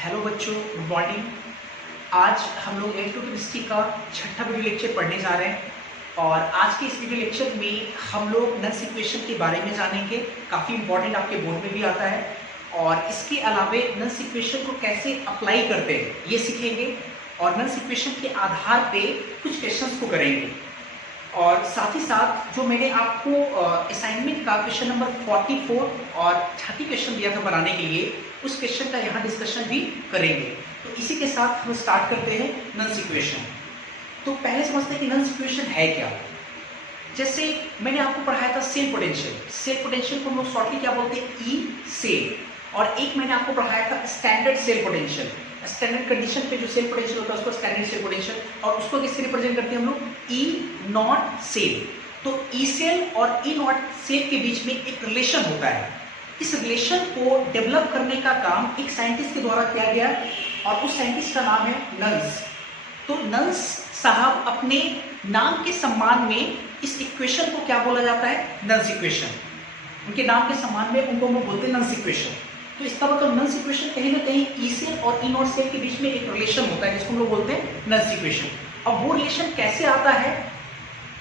Hello बच्चों, good morning. आज हम लोग इलेक्ट्रोकेमिस्ट्री का छठा वीडियो लेक्चर पढ़ने जा रहे हैं और आज के इस वीडियो लेक्चर में हम लोग नल्स इक्वेशन के बारे में जानेंगे। काफ़ी इंपॉर्टेंट आपके बोर्ड में भी आता है और इसके अलावे नल्स इक्वेशन को कैसे अप्लाई करते हैं ये सीखेंगे और नल्स इक्वेशन के आधार पे कुछ क्वेश्चंस को करेंगे। और साथ ही साथ जो मैंने आपको असाइनमेंट का क्वेश्चन नंबर 44 और 30 क्वेश्चन दिया था बनाने के लिए, उस क्वेश्चन का यहाँ डिस्कशन भी करेंगे। तो इसी के साथ हम स्टार्ट करते हैं नल्स इक्वेशन। तो पहले समझते हैं कि नल्स इक्वेशन है क्या। जैसे मैंने आपको पढ़ाया था सेल पोटेंशियल, सेल पोटेंशियल को हम लोग शॉर्टली क्या बोलते हैं, ई सेल। और एक मैंने आपको पढ़ाया था standard cell potential, standard condition पे जो सेल पोटेंशियल होता है उसको स्टैंडर्ड सेल पोटेंशियल, और उसको किससे रिप्रेजेंट करते हैं हम लोग, ई नॉट सेल। तो ई सेल और ई नॉट सेल के बीच में एक रिलेशन होता है। इस रिलेशन को डेवलप करने का काम एक साइंटिस्ट के द्वारा किया गया और उस साइंटिस्ट का नाम है नल्स। तो नल्स साहब अपने नाम के सम्मान में इस इक्वेशन को क्या बोला जाता है, नल्स इक्वेशन। उनके नाम के सम्मान में उनको हम बोलते हैं नल्स इक्वेशन। तो इसका मतलब नल्स इक्वेशन कहीं ना कहीं ई सेल और ई नॉट सेल के बीच में एक रिलेशन होता है जिसको हम लोग बोलते हैं नल्स इक्वेशन। अब वो रिलेशन कैसे आता है,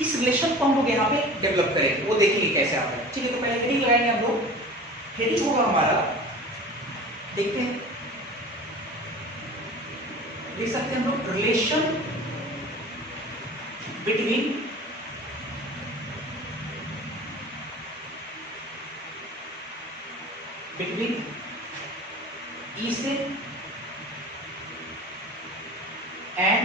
इस रिलेशन को हम लोग यहाँ पे डेवलप करेंगे, वो देखेंगे कैसे आता है। ठीक है, तो पहले हेडिंग लगाएंगे हम लोग। हेडिंग होगा हमारा, देखते हैं, देख सकते हैं हम लोग, relation between E cell and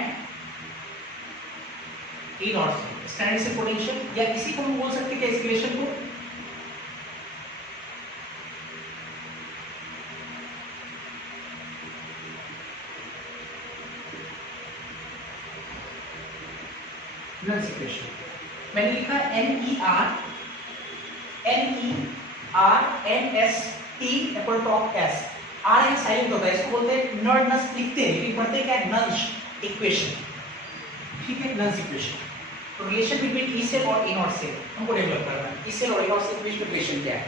E not cell, standard cell potential, या इसी को हम बोल सकते हैं क्या, इस रिलेशन को नल्स इक्वेशन। मैंने लिखा NERNST आर है साइलेंट होता है, इसको बोलते हैं नर्डनस, लिखते हैं लेकिन पढ़ते क्या है, नल्स इक्वेशन। ठीक है, नल्स इक्वेशन। तो रिलेशन बिटवीन ई सेल और ई नॉट सेल हमको डेवलप करना है। ई सेल और ई नॉट सेल के बीच में रिलेशन क्या है।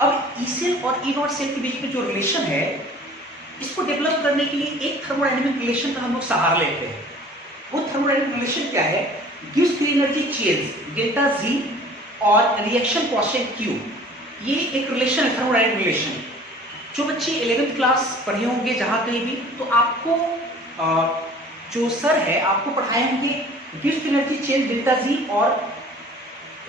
अब ई सेल और ई नॉट सेल के बीच में जो रिलेशन है, इसको डेवलप करने के लिए एक थर्मोडायनेमिक रिलेशन का हम लोग सहारा लेते हैं। वो थर्मोडायनेमिक रिलेशन क्या है, gives free energy change delta जी और रिएक्शन क्वोशिएंट क्यू। ये एक रिलेशन है, थर्मोडायनेमिक रिलेशन। जो बच्चे 11th क्लास पढ़े होंगे जहां कहीं भी, तो आपको जो सर है आपको पढ़ाए होंगे गिव्स एनर्जी चेंज डेल्टा जी और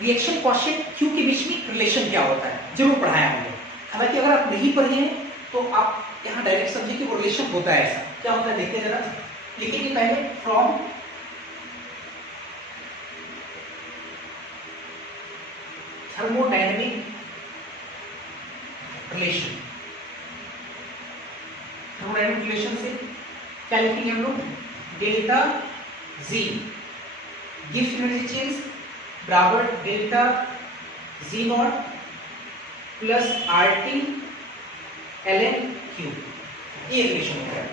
रिएक्शन क्वोशिएंट क्यू के बीच में रिलेशन क्या होता है, जरूर पढ़ाए होंगे। हालांकि अगर आप नहीं पढ़े हैं तो आप यहाँ डायरेक्ट समझिए कि वो रिलेशन होता है। ऐसा क्या होता है, देखते हैं जरा। लिखेंगे पहले from thermodynamic relation. Thermodynamic relation से क्या लिखेंगे हम लोग, डेल्टा जी गिव्स एनर्जी चेंज बराबर delta G not plus RT ln Q। ये रिलेशन होता है।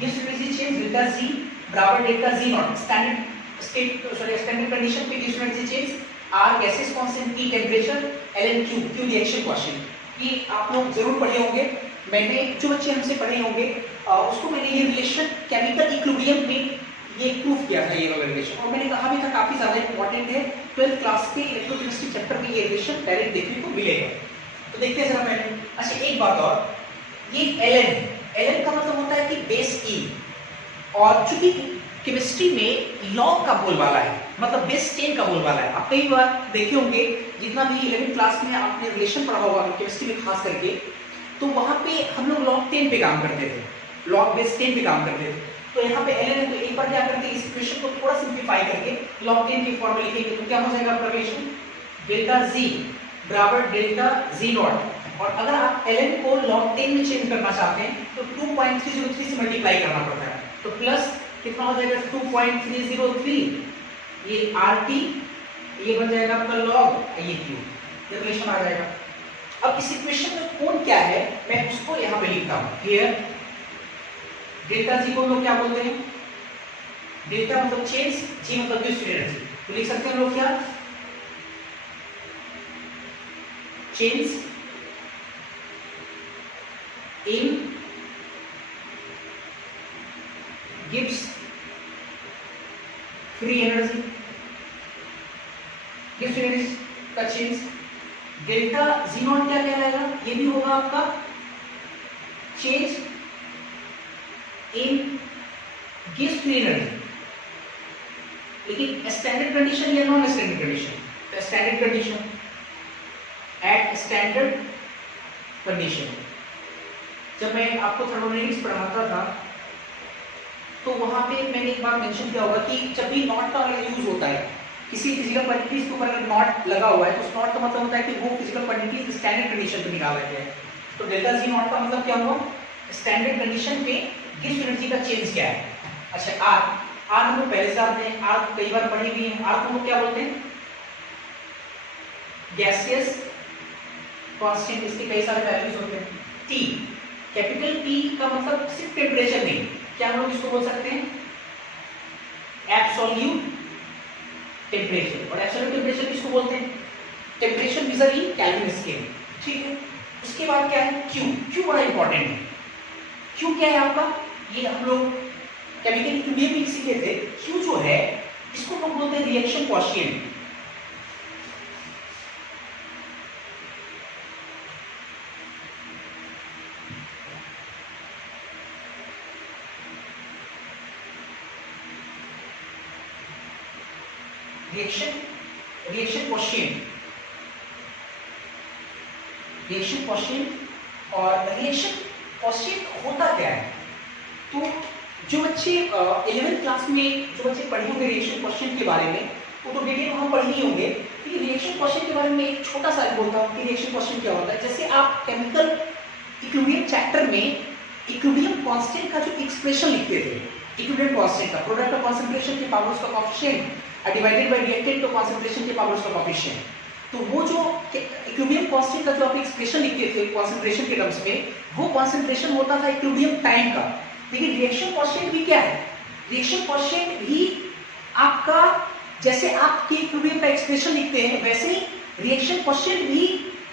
गिव्स एनर्जी चेंज डेल्टा जी बराबर delta G naught, standard condition पे गिव्स energy change R gases constant, T temperature, ln Q reaction quotient. ये आप लोग जरूर पढ़े होंगे। मैंने, जो बच्चे हमसे पढ़े होंगे उसको मैंने ये रिलेशन केमिकल इक्विलिब्रियम में ये प्रूफ किया था, ये वाला रिलेशन। और मैंने कहा भी था काफी ज्यादा इंपॉर्टेंट है, 12th क्लास के इलेक्ट्रोकेमिस्ट्री चैप्टर में ये रिलेशन डायरेक्ट देखने को मिलेगा। तो देखते हैं जरा मैंने। अच्छा, एक बात और, ये ln का मतलब होता है कि बेस E, और चूंकि केमिस्ट्री में लॉग का बोलबाला है, मतलब बेस 10 का बोलबाला है। आप कई बार देखे होंगे, जितना भी 11th क्लास में आपने रिलेशन पढ़ा होगा केमिस्ट्री में खास करके, तो वहां पे हम लोग लॉग 10 पे काम करते थे, लॉग बेस 10 पे काम करते थे। तो यहाँ पे ln है, तो एक बार क्या करते हैं, इस इक्वेशन को थोड़ा सिंप्लीफाई करके लॉग 10 की फॉर्म में लिखेंगे, तो क्या हो जाएगा आपका रिलेशन, डेल्टा जी बराबर डेल्टा जी नॉट। और अगर आप ln को log 10 में चेंज करना चाहते हैं तो 2.303 से मल्टीप्लाई करना पड़ता है। तो प्लस कितना हो जाएगा, 2.303, ये RT, ये बन जाएगा आपका log, ये Q, ये रिलेशन आ जाएगा। अब इस इक्वेशन में कौन क्या है, मैं उसको यहाँ पे लिखता हूँ। हियर डेल्टा जी को हम लोग क्या बोलते हैं, डेल्टा मतलब चेंज, जी मतलब गिव्स फ्री एनर्जी। तो लिख सकते हैं हम लोग क्या, change in फ्री एनर्जी, गिफ्ट एनर्जी का चेंज। डेल्टा जी नॉट क्या कहलाएगा, ये भी होगा आपका चेंज इन गिफ्ट एनर्जी, लेकिन स्टैंडर्ड कंडीशन या नॉन स्टैंडर्ड कंडीशन, तो standard condition, at standard condition. जब मैं आपको थर्मोडायनेमिक्स पढ़ाता था तो वहां पे मैंने एक बार मेंशन किया होगा कि जब भी नॉट का यूज होता है किसी फिजिकल क्वांटिटीज के ऊपर अगर नॉट लगा हुआ है तो उस नॉट का मतलब होता है कि वो फिजिकल क्वांटिटीज स्टैंडर्ड कंडीशन पे निकाल रहे हैं। तो डेल्टा जी नॉट का मतलब क्या हुआ, स्टैंडर्ड कंडीशन पे गिफ्ट एनर्जी का चेंज क्या है। अच्छा आर हम लोग पहले से जानते हैं, आर कई बार पढ़ी हुई है। आर को हम लोग क्या बोलते हैं, गैसियस कांस्टेंट, इसके कई सारे वैल्यूज होते हैं। टी, कैपिटल पी का मतलब सिर्फ टेम्परेचर नहीं, क्या हम लोग इसको बोल सकते हैं एब्सोल्यूट टेम्परेचर, और एब्सोल्यूट टेम्परेचर किसको बोलते हैं, temperature measure in kelvin scale. ठीक है, उसके बाद क्या है क्यू, क्यू बड़ा इंपॉर्टेंट है। क्यू क्या है आपका, ये हम लोग केमिकल इक्विलिब्रियम भी सीखे थे। क्यू जो है इसको हम बोलते हैं रिएक्शन कोएफिशिएंट। रिएक्शन कोएफिशिएंट और रिएक्शन कोएफिशिएंट होता क्या है। तो जो बच्चे 11th क्लास में जो बच्चे पढ़े होंगे रिएक्शन कोएफिशिएंट के बारे में वो तो डिटेल वहां पढ़े ही होंगे, लेकिन रिएक्शन कोएफिशिएंट के बारे में एक छोटा सा बोलता हूं कि रिएक्शन कोएफिशिएंट क्या होता है। जैसे आप केमिकल इक्विलिब्रियम चैप्टर में इक्विलिब्रियम कांस्टेंट का जो एक्सप्रेशन लिखते थे, इक्विलिब्रियम कांस्टेंट का प्रोडक्ट ऑफ कंसंट्रेशन के पावर उसका coefficient divided by reactant to concentration के पावर उसका कोएफिशिएंट, तो वो जो इक्विलिब्रियम कांस्टेंट का जो आप एक्सप्रेशन लिखते थे कंसंट्रेशन के टर्म्स में, वो कंसंट्रेशन होता था इक्विलिब्रियम टाइम का। लेकिन रिएक्शन कोएफिशिएंट भी क्या है, रिएक्शन कोएफिशिएंट भी आपका जैसे आप के इक्विलिब्रियम का एक्सप्रेशन लिखते हैं वैसे ही रिएक्शन कोएफिशिएंट भी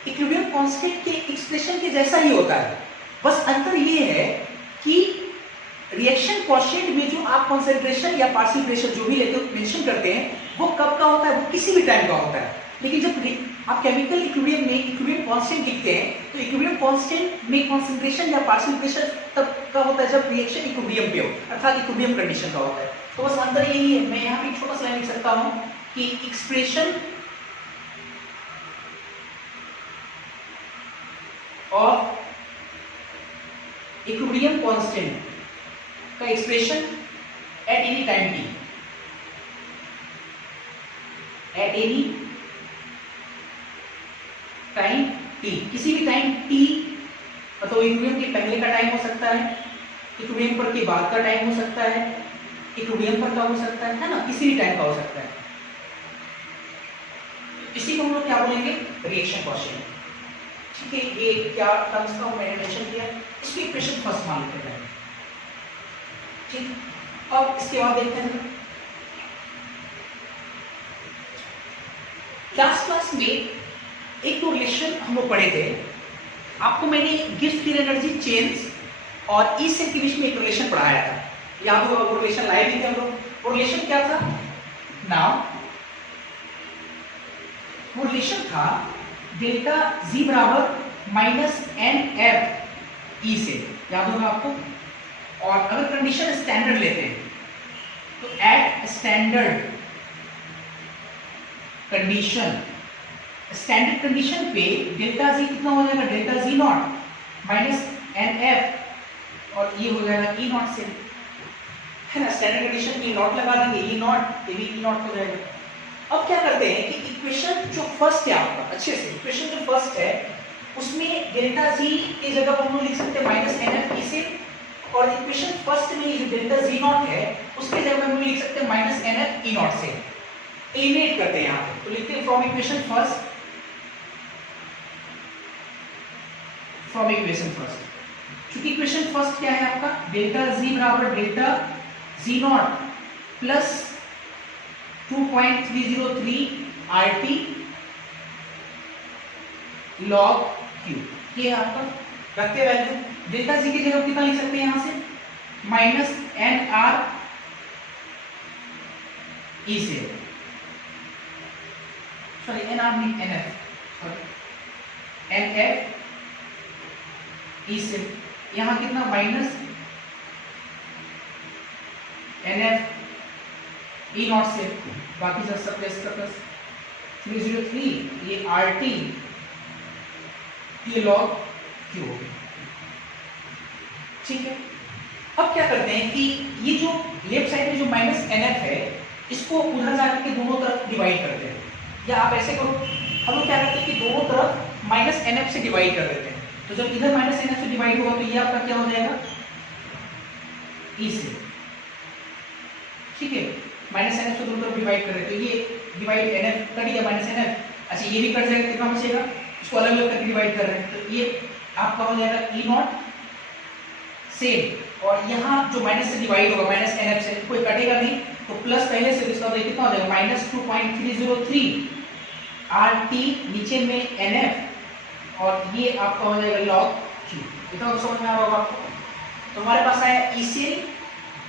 इक्विलिब्रियम कांस्टेंट के एक्सप्रेशन के जैसा ही होता है। बस अंतर ये है कि रिएक्शन कोएफिशिएंट में जो आप कंसंट्रेशन या पार्शियल प्रेशर जो भी लेते हो मेंशन करते हैं वो कब का होता है, वो किसी भी टाइम का होता है। लेकिन जब आप केमिकल इक्विलिब्रियम में इक्विलिब्रियम कांस्टेंट लिखते हैं तो इक्विलिब्रियम कांस्टेंट में कंसंट्रेशन या पार्शियल प्रेशर तब का होता है जब रिएक्शन इक्विलिब्रियम पे हो, अर्थात इक्विलिब्रियम कंडीशन का होता है। तो बस अंतर यही है। मैं यहाँ पे छोटा सा लाइन लिख सकता हूँ कि एक्सप्रेशन ऑफ इक्विलिब्रियम कांस्टेंट का expression at any time T, at any time T, किसी भी टाइम टी, मतलब इक्विलिब्रियम के पहले का टाइम हो सकता है, इक्विलिब्रियम पर के बाद का टाइम हो सकता है, इक्विलिब्रियम पर का हो सकता है ना, किसी भी टाइम का हो सकता है। इसी को हम लोग क्या बोलेंगे, रिएक्शन कोएफिशिएंट। ठीक है, ये क्या टर्म्स का मैंने मेंशन किया, इसकी इक्वेशन फर्स्ट मान लेते हैं। ठीक, अब इसके बाद देखते हैं लास्ट क्लास में एक तो रिलेशन हम लोग पढ़े थे। आपको मैंने गिफ्ट फ्री एनर्जी चेंज और ई सेल के बीच में एक रिलेशन पढ़ाया था, याद होगा वो रिलेशन लाए भी थे हम लोग। वो रिलेशन क्या था, नाउ वो रिलेशन था डेल्टा जी बराबर माइनस एन एफ ई से, याद होगा आपको। और अगर कंडीशन स्टैंडर्ड लेते हैं तो at standard condition, standard condition पे डेल्टा जी कितना हो जाएगा, delta G not minus n F और ये हो जाएगा ई नॉट से, है ना। स्टैंडर्ड कंडीशन ई नॉट लगा देंगे, ई नॉट, ये भी ई नॉट हो जाएगा। अब क्या करते हैं कि इक्वेशन जो फर्स्ट है आपका, अच्छे से इक्वेशन जो फर्स्ट है उसमें डेल्टा जी की जगह पर हम लोग लिख सकते हैं माइनस एन एफ ई से, और इक्वेशन फर्स्ट में जो डेल्टा जी नॉट है उसके जगह हम लोग लिख सकते हैं minus n F E not से। एलिमिनेट करते हैं यहाँ पे, तो लिखते हैं from equation first, from equation first. क्योंकि इक्वेशन फर्स्ट क्या है आपका, डेल्टा जी बराबर delta G not plus 2.303 RT log Q, ये है आपका। रखते वैल्यू डेल्टा जी की जगह कितना लिख सकते हैं यहाँ से, माइनस एन आर ई से, सॉरी एन आर नहीं, n F, sorry n F E से, यहाँ कितना minus n F E not से, बाकी सब प्लस का प्लस 303, ये आर टी लॉग क्यू हो गया। ठीक है, अब क्या करते हैं कि ये जो लेफ्ट साइड में जो माइनस एन एफ है इसको उधर जाकर के दोनों तरफ डिवाइड करते हैं, या आप ऐसे करो, हम लोग क्या करते हैं कि दोनों तरफ माइनस एन एफ से डिवाइड कर देते हैं। तो जब इधर माइनस एन एफ से डिवाइड होगा तो ये आपका क्या हो जाएगा, ई से। ठीक है, माइनस एन एफ से दोनों तरफ डिवाइड कर रहे हैं तो ये डिवाइड एन एफ कट गया, माइनस एन एफ, अच्छा ये भी कट जाएगा, कितना बचेगा, इसको अलग अलग करके डिवाइड कर रहे हैं तो ये आपका हो जाएगा ई नॉट सेम, और यहाँ जो माइनस से डिवाइड होगा माइनस एन एफ से, कोई कटेगा नहीं तो प्लस पहले से, इसका तो कितना हो जाएगा माइनस 2.303 आर टी, नीचे में एन एफ, और ये आपका हो जाएगा लॉग क्यू। इतना तो समझ में आ रहा होगा आपको। तो हमारे पास आया ई सेल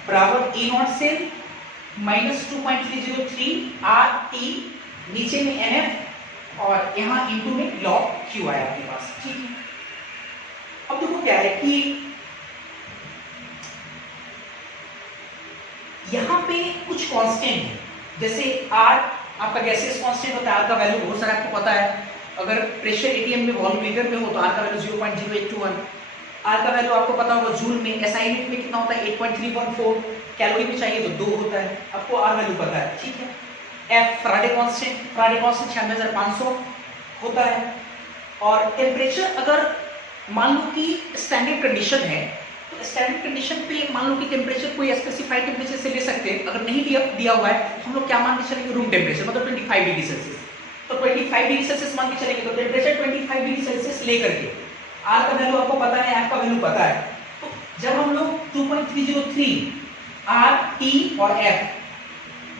बराबर E not cell minus 2.303 R T, नीचे में एन एफ, और यहाँ इंटू में लॉग क्यू आया आपके पास। ठीक है, अब देखो क्या है कि यहाँ पे कुछ कांस्टेंट है, जैसे आर आपका गैसियस कांस्टेंट होता है, आर का वैल्यू बहुत सारा आपको पता है, अगर प्रेशर एटीएम में वॉल्यूमीटर में हो तो आर का वैल्यू 0.0821, आर का वैल्यू आपको पता होगा जूल में, एसआई यूनिट में कितना होता है 8.314, कैलोरी में चाहिए तो 2 होता है, आपको आर वैल्यू पता है। ठीक है, एफ फ्राडे कांस्टेंट 96,500 होता है, और टेम्परेचर अगर मान लो कि स्टैंडर्ड कंडीशन है तो स्टैंडर्ड कंडीशन पे मान लो कि टेम्परेचर कोई स्पेसिफाइड टेम्परेचर से ले सकते हैं, अगर नहीं दिया हुआ है तो हम लोग क्या मान के चलेंगे, रूम टेम्परेचर मतलब 25 डिग्री सेल्सियस, तो 25 डिग्री सेल्सियस मान के चलेंगे, तो टेम्परेचर 25 डिग्री सेल्सियस लेकर के आर का वैल्यू आपको पता है, एफ का वैल्यू पता है, तो जब हम लोग 2.303 आर टी और एफ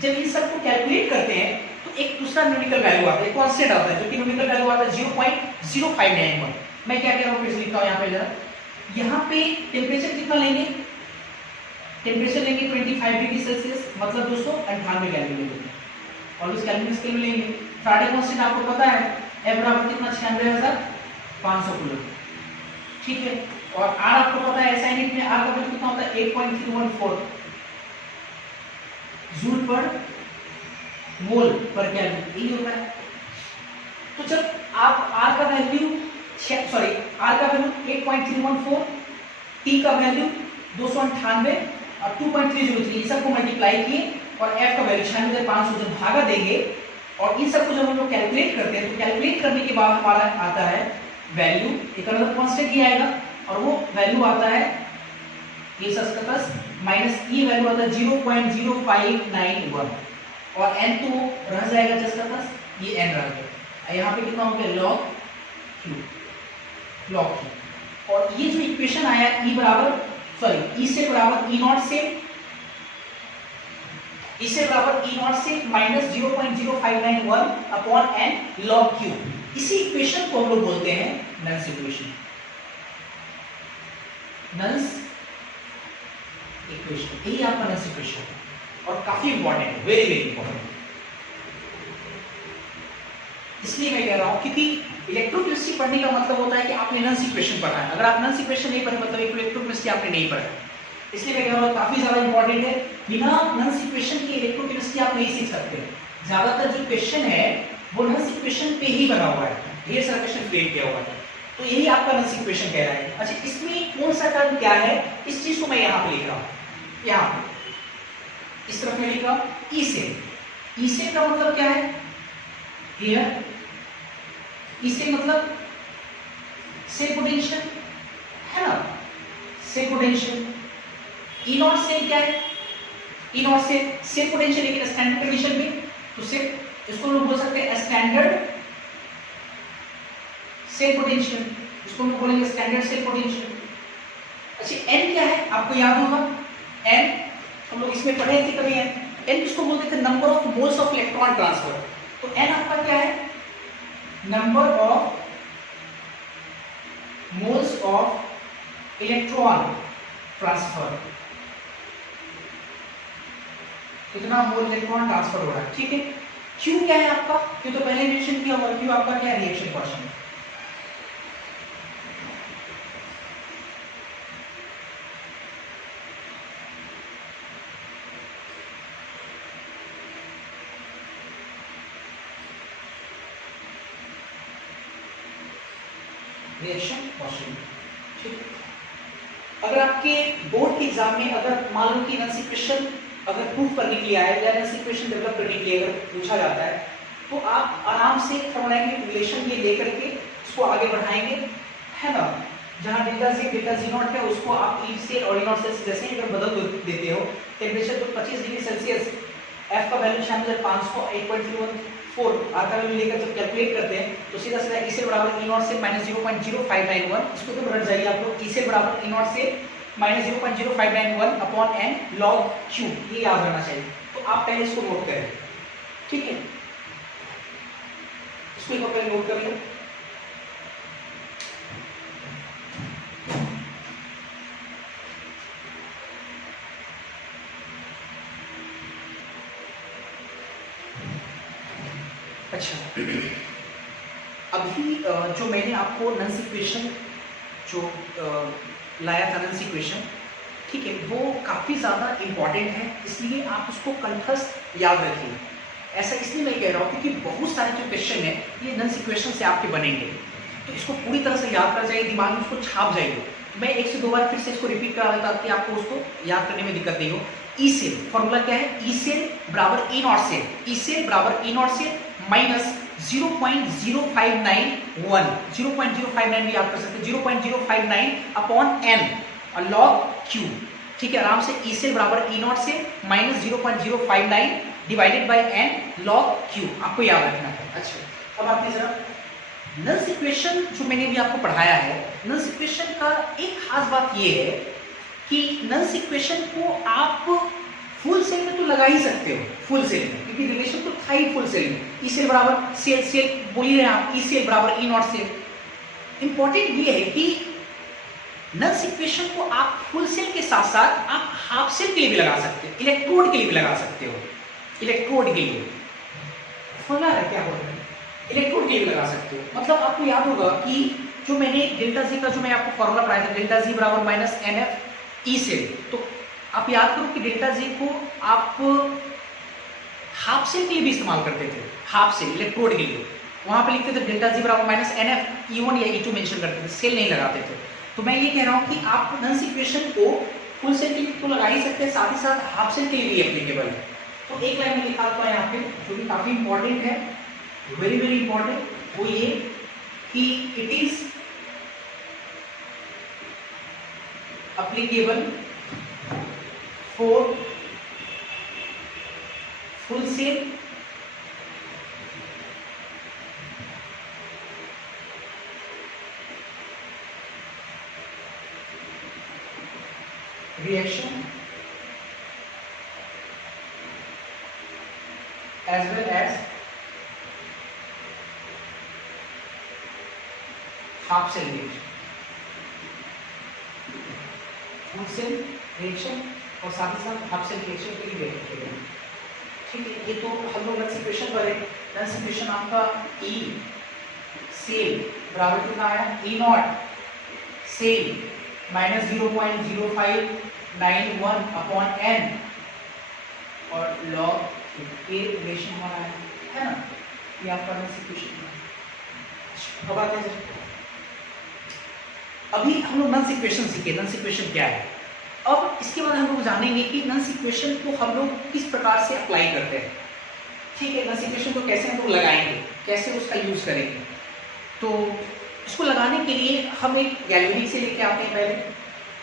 जब इन सबको कैलकुलेट करते हैं तो एक दूसरा न्यूमेरिकल वैल्यू आता है, कांस्टेंट आता है, जो कि न्यूमेरिकल वैल्यू आता है 0.0591। मैं क्या कह रहा हूँ फिर से लिखता हूँ यहाँ पे जरा, यहाँ पे टेम्परेचर कितना लेंगे, टेम्परेचर लेंगे 25 डिग्री सेल्सियस, मतलब दोस्तों 98 केल्विन लेंगे, और उस केल्विन स्केल में लेंगे। फ्राडे कांस्टेंट आपको पता है F बराबर कितना 96,500 कूलम। ठीक है, और R आपको पता है एसआई यूनिट में R का वैल्यू कितना होता है 8.314 जूल पर मोल पर केल्विन, यही होता है। तो जब आप R का वैल्यू 8.314, T का वैल्यू 298 और 2.303 इन सबको मल्टीप्लाई किए और F का वैल्यू 96,500 जब भागा देंगे और इन सबको जब हम लोग कैलकुलेट करते हैं तो कैलकुलेट करने के बाद हमारा आता है वैल्यू, एक अलग कांस्टेंट ही आएगा और वो वैल्यू आता है ये सस्कतस माइनस ये वैल्यू आता है 0.0591 और n तो रह जाएगा जस्कतस, ये n रह गया, यहाँ पे कितना हो गया log q, और ये जो इक्वेशन आया E बराबर E से बराबर E नॉट से minus 0.0591 upon n log q, इसी इक्वेशन को हम लोग बोलते हैं नल्स इक्वेशन। यही आपका नल्स इक्वेशन है और काफी इंपॉर्टेंट है, वेरी वेरी इंपॉर्टेंट। इसलिए मैं कह रहा हूं क्योंकि इलेक्ट्रोकेमिस्ट्री पढ़ने का मतलब होता है कि आपने नल्स इक्वेशन पढ़ा है, अगर आप नल्स इक्वेशन नहीं पढ़े मतलब इलेक्ट्रोकेमिस्ट्री आपने नहीं पढ़ा। इसलिए मैं कह रहा हूं काफी ज्यादा इंपॉर्टेंट है, बिना नल्स इक्वेशन के इलेक्ट्रोकेमिस्ट्री आप नहीं सीख सकते। ज्यादातर जो क्वेश्चन है वो नल्स इक्वेशन पे ही बना हुआ है, ढेर सारा क्वेश्चन क्रिएट किया हुआ है, तो यही आपका नल्स इक्वेशन कह रहा है। अच्छा, इसमें कौन सा टर्म क्या है, इस चीज को मैं यहाँ पे लिख रहा हूँ, यहाँ पे इस तरफ में लिखा ई से का मतलब क्या है, हियर इसे मतलब से पोटेंशियल है ना, से पोटेंशियल। ई नॉट से क्या है, ई नॉट से पोटेंशियल, लेकिन स्टैंडर्ड कंडीशन में तो से इसको लोग बोल सकते हैं स्टैंडर्ड से पोटेंशियल, इसको हम बोलेंगे स्टैंडर्ड से पोटेंशियल। अच्छा, एन क्या है आपको याद होगा, एन हम लोग इसमें पढ़े थे कभी, एन किसको बोलते थे, number of moles of electron transfer. तो एन आपका क्या है, number of moles of electron transfer. कितना मोल इलेक्ट्रॉन ट्रांसफर हो रहा है, ठीक है। क्यू क्या है आपका, क्यू तो पहले मेंशन किया हुआ, क्यू आपका क्या है, रिएक्शन क्वोशिएंट। रिएक्शन क्वोशिएंट, ठीक है। अगर आपके बोर्ड के एग्जाम में अगर मान लो कि नल इक्वेशन अगर प्रूफ करने के लिए आए या नल इक्वेशन डेवलप करने के लिए अगर पूछा जाता है तो आप आराम से थर्मोडायनामिक रिलेशन ये लेकर के उसको आगे बढ़ाएंगे, है ना। जहां डेल्टा जी नॉट है उसको आप ई से और ई नॉट से जैसे ही अगर बदल देते हो, टेम्परेचर तो 25 डिग्री सेल्सियस, एफ का वैल्यू 6500 8.314 आर का वैल्यू लेकर जब कैलकुलेट करते हैं तो सीधा सीधा ई से बराबर ई नॉट से -0.0591, इसको तो रट जाइए आप लोग, ई से बराबर ई नॉट से -0.0591 अपॉन एन लॉग क्यू, ये याद रहना चाहिए। तो आप पहले इसको नोट करें, ठीक है, इसको एक बार पहले नोट कर लो। अच्छा, अभी जो मैंने आपको नन्स इक्वेशन जो लाया था, नन्स इक्वेशन, ठीक है, वो काफ़ी ज़्यादा इम्पॉर्टेंट है, इसलिए आप उसको कंठस्थ याद रखिए। ऐसा इसलिए मैं कह रहा हूँ क्योंकि बहुत सारे जो क्वेश्चन है ये नन्स इक्वेशन से आपके बनेंगे, तो इसको पूरी तरह से याद कर जाइए, दिमाग में उसको छाप जाइए। मैं एक से दो बार फिर से इसको रिपीट करा देता ताकि आपको उसको याद करने में दिक्कत नहीं हो। ई सेल फॉर्मूला क्या है, ई सेल बराबर E not cell, E cell बराबर ई नॉट सेल माइनस 0.0591, 0.059 भी याद कर सकते हैं, 0.059 अपॉन एन और लॉग क्यू, ठीक है। आराम से ई सेल बराबर ई नॉट से minus 0.059 divided by n log Q, आपको याद रखना है। अच्छा, अब आते हैं जरा नल्स इक्वेशन जो मैंने भी आपको पढ़ाया है। नल्स इक्वेशन का एक खास बात ये है कि नल्स इक्वेशन को आप फुल सेल में तो लगा ही सकते हो, फुल सेल में, क्योंकि रिलेशन तो था ही फुल सेल में। ई सेल बराबर सेल सेल बोल ही रहे हैं आप, ई सेल बराबर ई नॉट सेल। इंपॉर्टेंट ये है कि नल्स इक्वेशन को आप फुल सेल के साथ साथ आप हाफ सेल के लिए भी लगा सकते हो, इलेक्ट्रोड के लिए भी लगा सकते हो, इलेक्ट्रोड के लिए फॉर्मूला है क्या हो रहा है, इलेक्ट्रोड के लिए लगा सकते हो। मतलब आपको याद होगा कि जो मैंने डेल्टा जी का जो मैं आपको फॉर्मूला पढ़ाया था, डेल्टा जी बराबर minus n F E cell, तो आप याद करो कि डेल्टा जी को आप हाफ सेल के लिए भी इस्तेमाल करते थे, हाफ सेल इलेक्ट्रोड के लिए, वहां पे लिखते थे डेल्टा जी बराबर माइनस एन एफ ई1 या ई2 मेंशन करते थे, सेल नहीं लगाते थे। तो मैं ये कह रहा हूं कि आप नल्स इक्वेशन को फुल सेल के लिए तो लगा ही सकते हैं, साथ ही साथ हाफ सेल के लिए भी एप्लीकेबल है। तो एक लाइन में लिखा हुआ है यहाँ पे जो कि काफी इंपॉर्टेंट है, वेरी वेरी इंपॉर्टेंट, वो ये कि it is applicable for full cell reaction as well as half cell reaction, full cell reaction और साथ ही साथ हाफ सेल रिएक्शन के लिए रखेगा, ठीक है। ये तो हम लोग नल्स इक्वेशन पर है। नल्स इक्वेशन आपका ई सेल बराबर कितना आया, E not cell minus 0.0591 upon N और लॉग के रिलेशन हमारा है ना, ये आपका नल्स इक्वेशन है। अब आते हैं, अभी हम लोग नल्स इक्वेशन सीखे, नल्स इक्वेशन क्या है। अब इसके बाद हम लोग जानेंगे कि नल्स इक्वेशन को हम लोग किस प्रकार से अप्लाई करते हैं, ठीक है। नल्स इक्वेशन को कैसे हम लोग लगाएंगे, कैसे उसका यूज करेंगे। तो इसको लगाने के लिए हम एक गैल्वेनिक सेल लेके आते हैं पहले,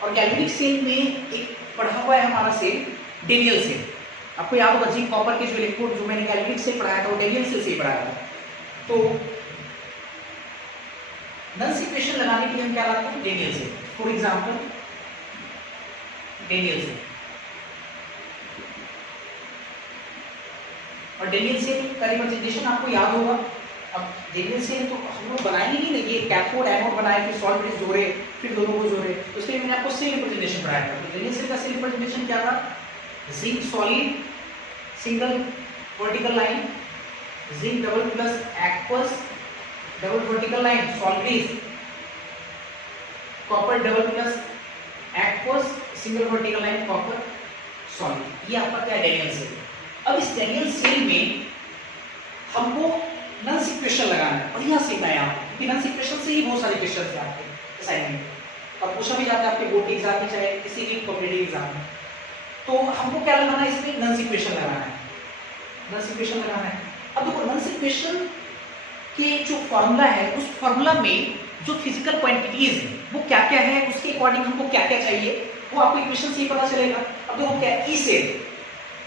और गैल्वेनिक सेल में एक पढ़ा हुआ है हमारा सेल डेनियल सेल। आपको याद होगा जिंक कॉपर के जो इलेक्ट्रोड जो मैंने गैल्वेनिक सेल पढ़ाया था वो डेनियल सेल से पढ़ाया था। तो नल्स इक्वेशन लगाने के लिए हम क्या लाते हैं, Daniell cell. For example Daniell cell, और डेनियल सेल का रिप्रेजेंटेशन आपको याद होगा। अब डेनियल सेल तो हम लोग बनाएंगे नहीं ना, ये कैथोड एनोड बनाए फिर सॉल्वेंट जोड़े फिर दोनों को जोड़े, तो इसके लिए मैंने आपको सेल रिप्रेजेंटेशन पढ़ाया था। तो डेनियल सेल का सेल रिप्रेजेंटेशन क्या था, zinc solid single vertical line, zinc double plus aqueous double vertical line salvage, copper double plus aqueous single vertical line copper salvage. ये आपका क्या डैनियल सेल। अब इस डैनियल सेल में हमको नल इक्वेशन लगाना है, बढ़िया सीखना है आपको, क्योंकि नल इक्वेशन से ही बहुत सारे क्वेश्चन है आपके असाइनमेंट और पूछा भी जाता है आपके बोर्ड एग्जाम में चाहे किसी भी कॉम्पिटिटिव एग्जाम में। तो हमको क्या लगाना है, इसमें नल इक्वेशन लगाना है, नल इक्वेशन लगाना है। अब देखो नल इक्वेशन के जो फॉर्मूला है उस फॉर्मूला में जो फिजिकल क्वांटिटीज है वो क्या क्या है, उसके अकॉर्डिंग हमको क्या क्या चाहिए वो आपको इक्वेशन से ही पता चलेगा। अब देखो क्या ई सेल,